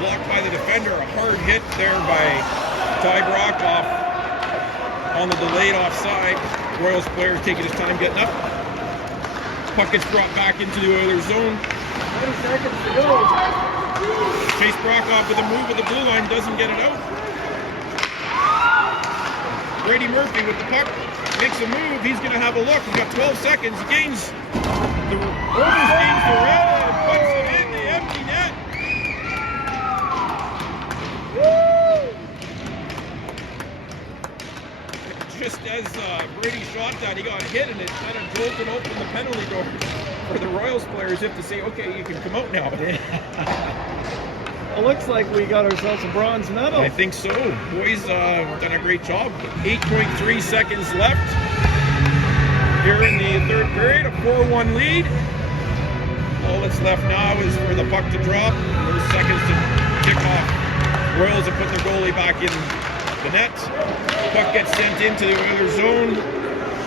Blocked by the defender. A hard hit there by Ty Brockhoff on the delayed offside. Royals player taking his time getting up. Puck gets brought back into the Oilers zone. 20 seconds to go. Chase Brockhoff with a move at the blue line, doesn't get it out. Brady Murphy with the puck, makes a move, he's going to have a look. We've got 12 seconds, he gains the Oilers gains the red and puts it in the empty net. Just as Brady shot that, he got hit and it kind of jolted open the penalty door for the Royals players if to say, okay, you can come out now. It looks like we got ourselves a bronze medal. I think so. Boys done a great job. 8.3 seconds left here in the third period, a 4-1 lead. All that's left now is for the puck to drop, and those seconds to kick off. Royals have put their goalie back in the net. Puck gets sent into the Oilers zone.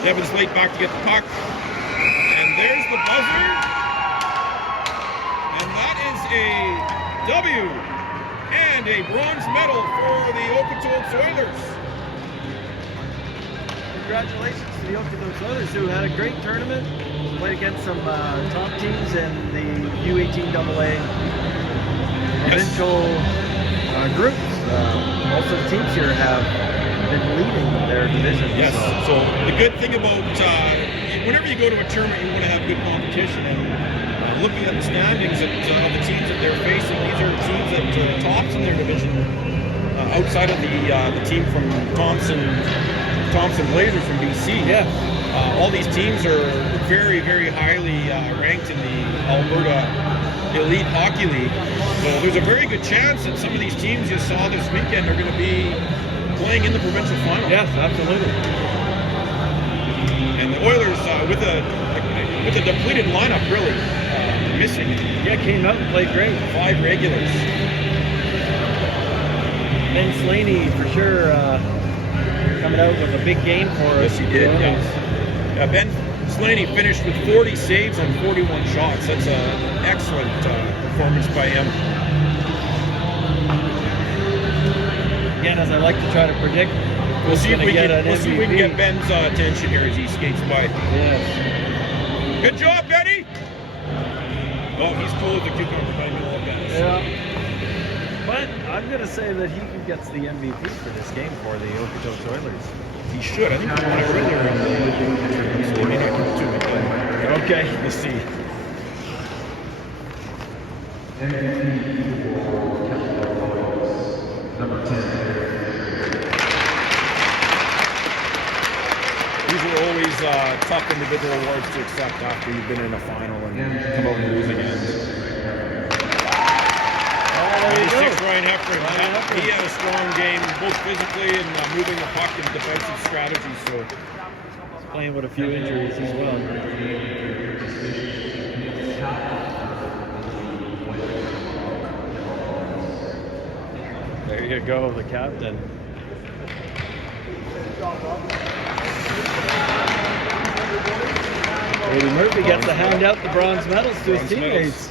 Devin Slate back to get the puck. And there's the buzzer. And that is a W and a bronze medal for the Okotoks Oilers. Congratulations to the Okotoks Oilers, who had a great tournament. Played against some top teams in the U18AA provincial groups. Most of the teams here have been leading their division. Yes. So the good thing about whenever you go to a tournament, you want to have good competition. And looking at the standings of the teams that they're facing, these are teams that are tops in their division, outside of the team from Thompson Blazers from BC. Yeah. All these teams are very, very highly ranked in the Alberta Elite Hockey League. So there's a very good chance that some of these teams you saw this weekend are going to be playing in the provincial final. Yes, absolutely. And the Oilers, with a depleted lineup, really missing. Yeah, came out and played great. 5 regulars. Ben Slaney, for sure, coming out with a big game for us. Yes, he did. Yeah. Ben Slaney finished with 40 saves on 41 shots. That's an excellent performance by him. Again, as I like to try to predict, we'll see if we can get MVP. Ben's attention here as he skates by. Yes. Good job, Benny! Oh, he's cool with the cucumber by middle of that. Yeah. But I'm going to say that he gets the MVP for this game for the Okotoks Oilers. He should. I think he won it earlier in the so they may not give it to me. Okay. Let's see. Number 10. These are always tough individual awards to accept after you've been in a final and come out and losing ends. 96, Ryan Heffron. He had a strong game, both physically and moving the puck and defensive strategy. So He's playing with a few injuries as well. There you go, the captain. Brady Murphy gets to hand out the bronze medals to his teammates.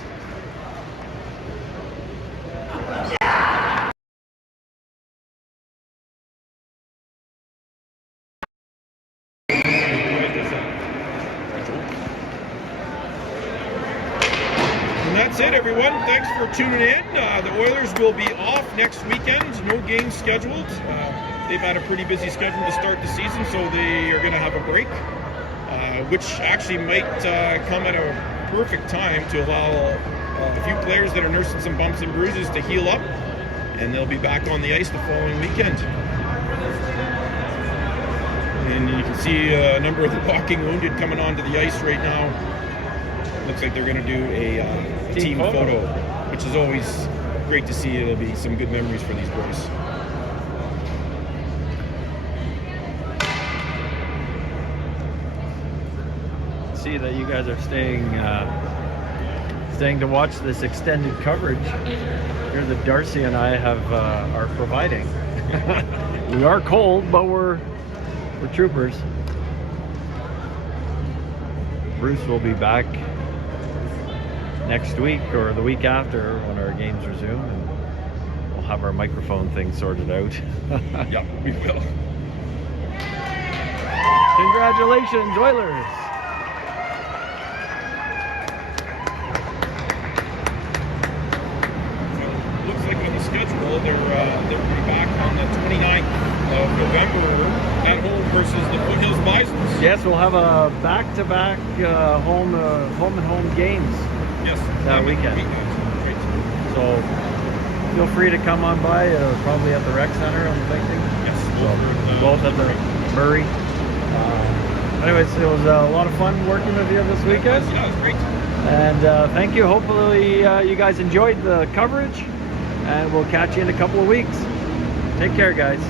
And that's it, everyone. Thanks for tuning in. The Oilers will be off next weekend. No games scheduled. They've had a pretty busy schedule to start the season, so they are going to have a break, which actually might come at a perfect time to allow a few players that are nursing some bumps and bruises to heal up, and they'll be back on the ice the following weekend. And you can see a number of the walking wounded coming onto the ice right now. Looks like they're going to do a team photo, which is always great to see. It'll be some good memories for these boys. See that you guys are staying saying to watch this extended coverage here that Darcy and I have are providing. We are cold, but we're troopers. Bruce will be back next week or the week after when our games resume, and we'll have our microphone thing sorted out. Yeah, we will. Congratulations, Oilers! Looks like on the schedule they're back on the 29th of November at home versus the Foothills Bisons. Yes, we'll have a back-to-back home and home games. Yes, that weekend. Right. So feel free to come on by, probably at the rec center, I'm thinking. Yes, So, both at the Murray. Anyways, it was a lot of fun working with you this weekend. Yeah, it was great. And thank you. Hopefully you guys enjoyed the coverage, and we'll catch you in a couple of weeks. Take care, guys.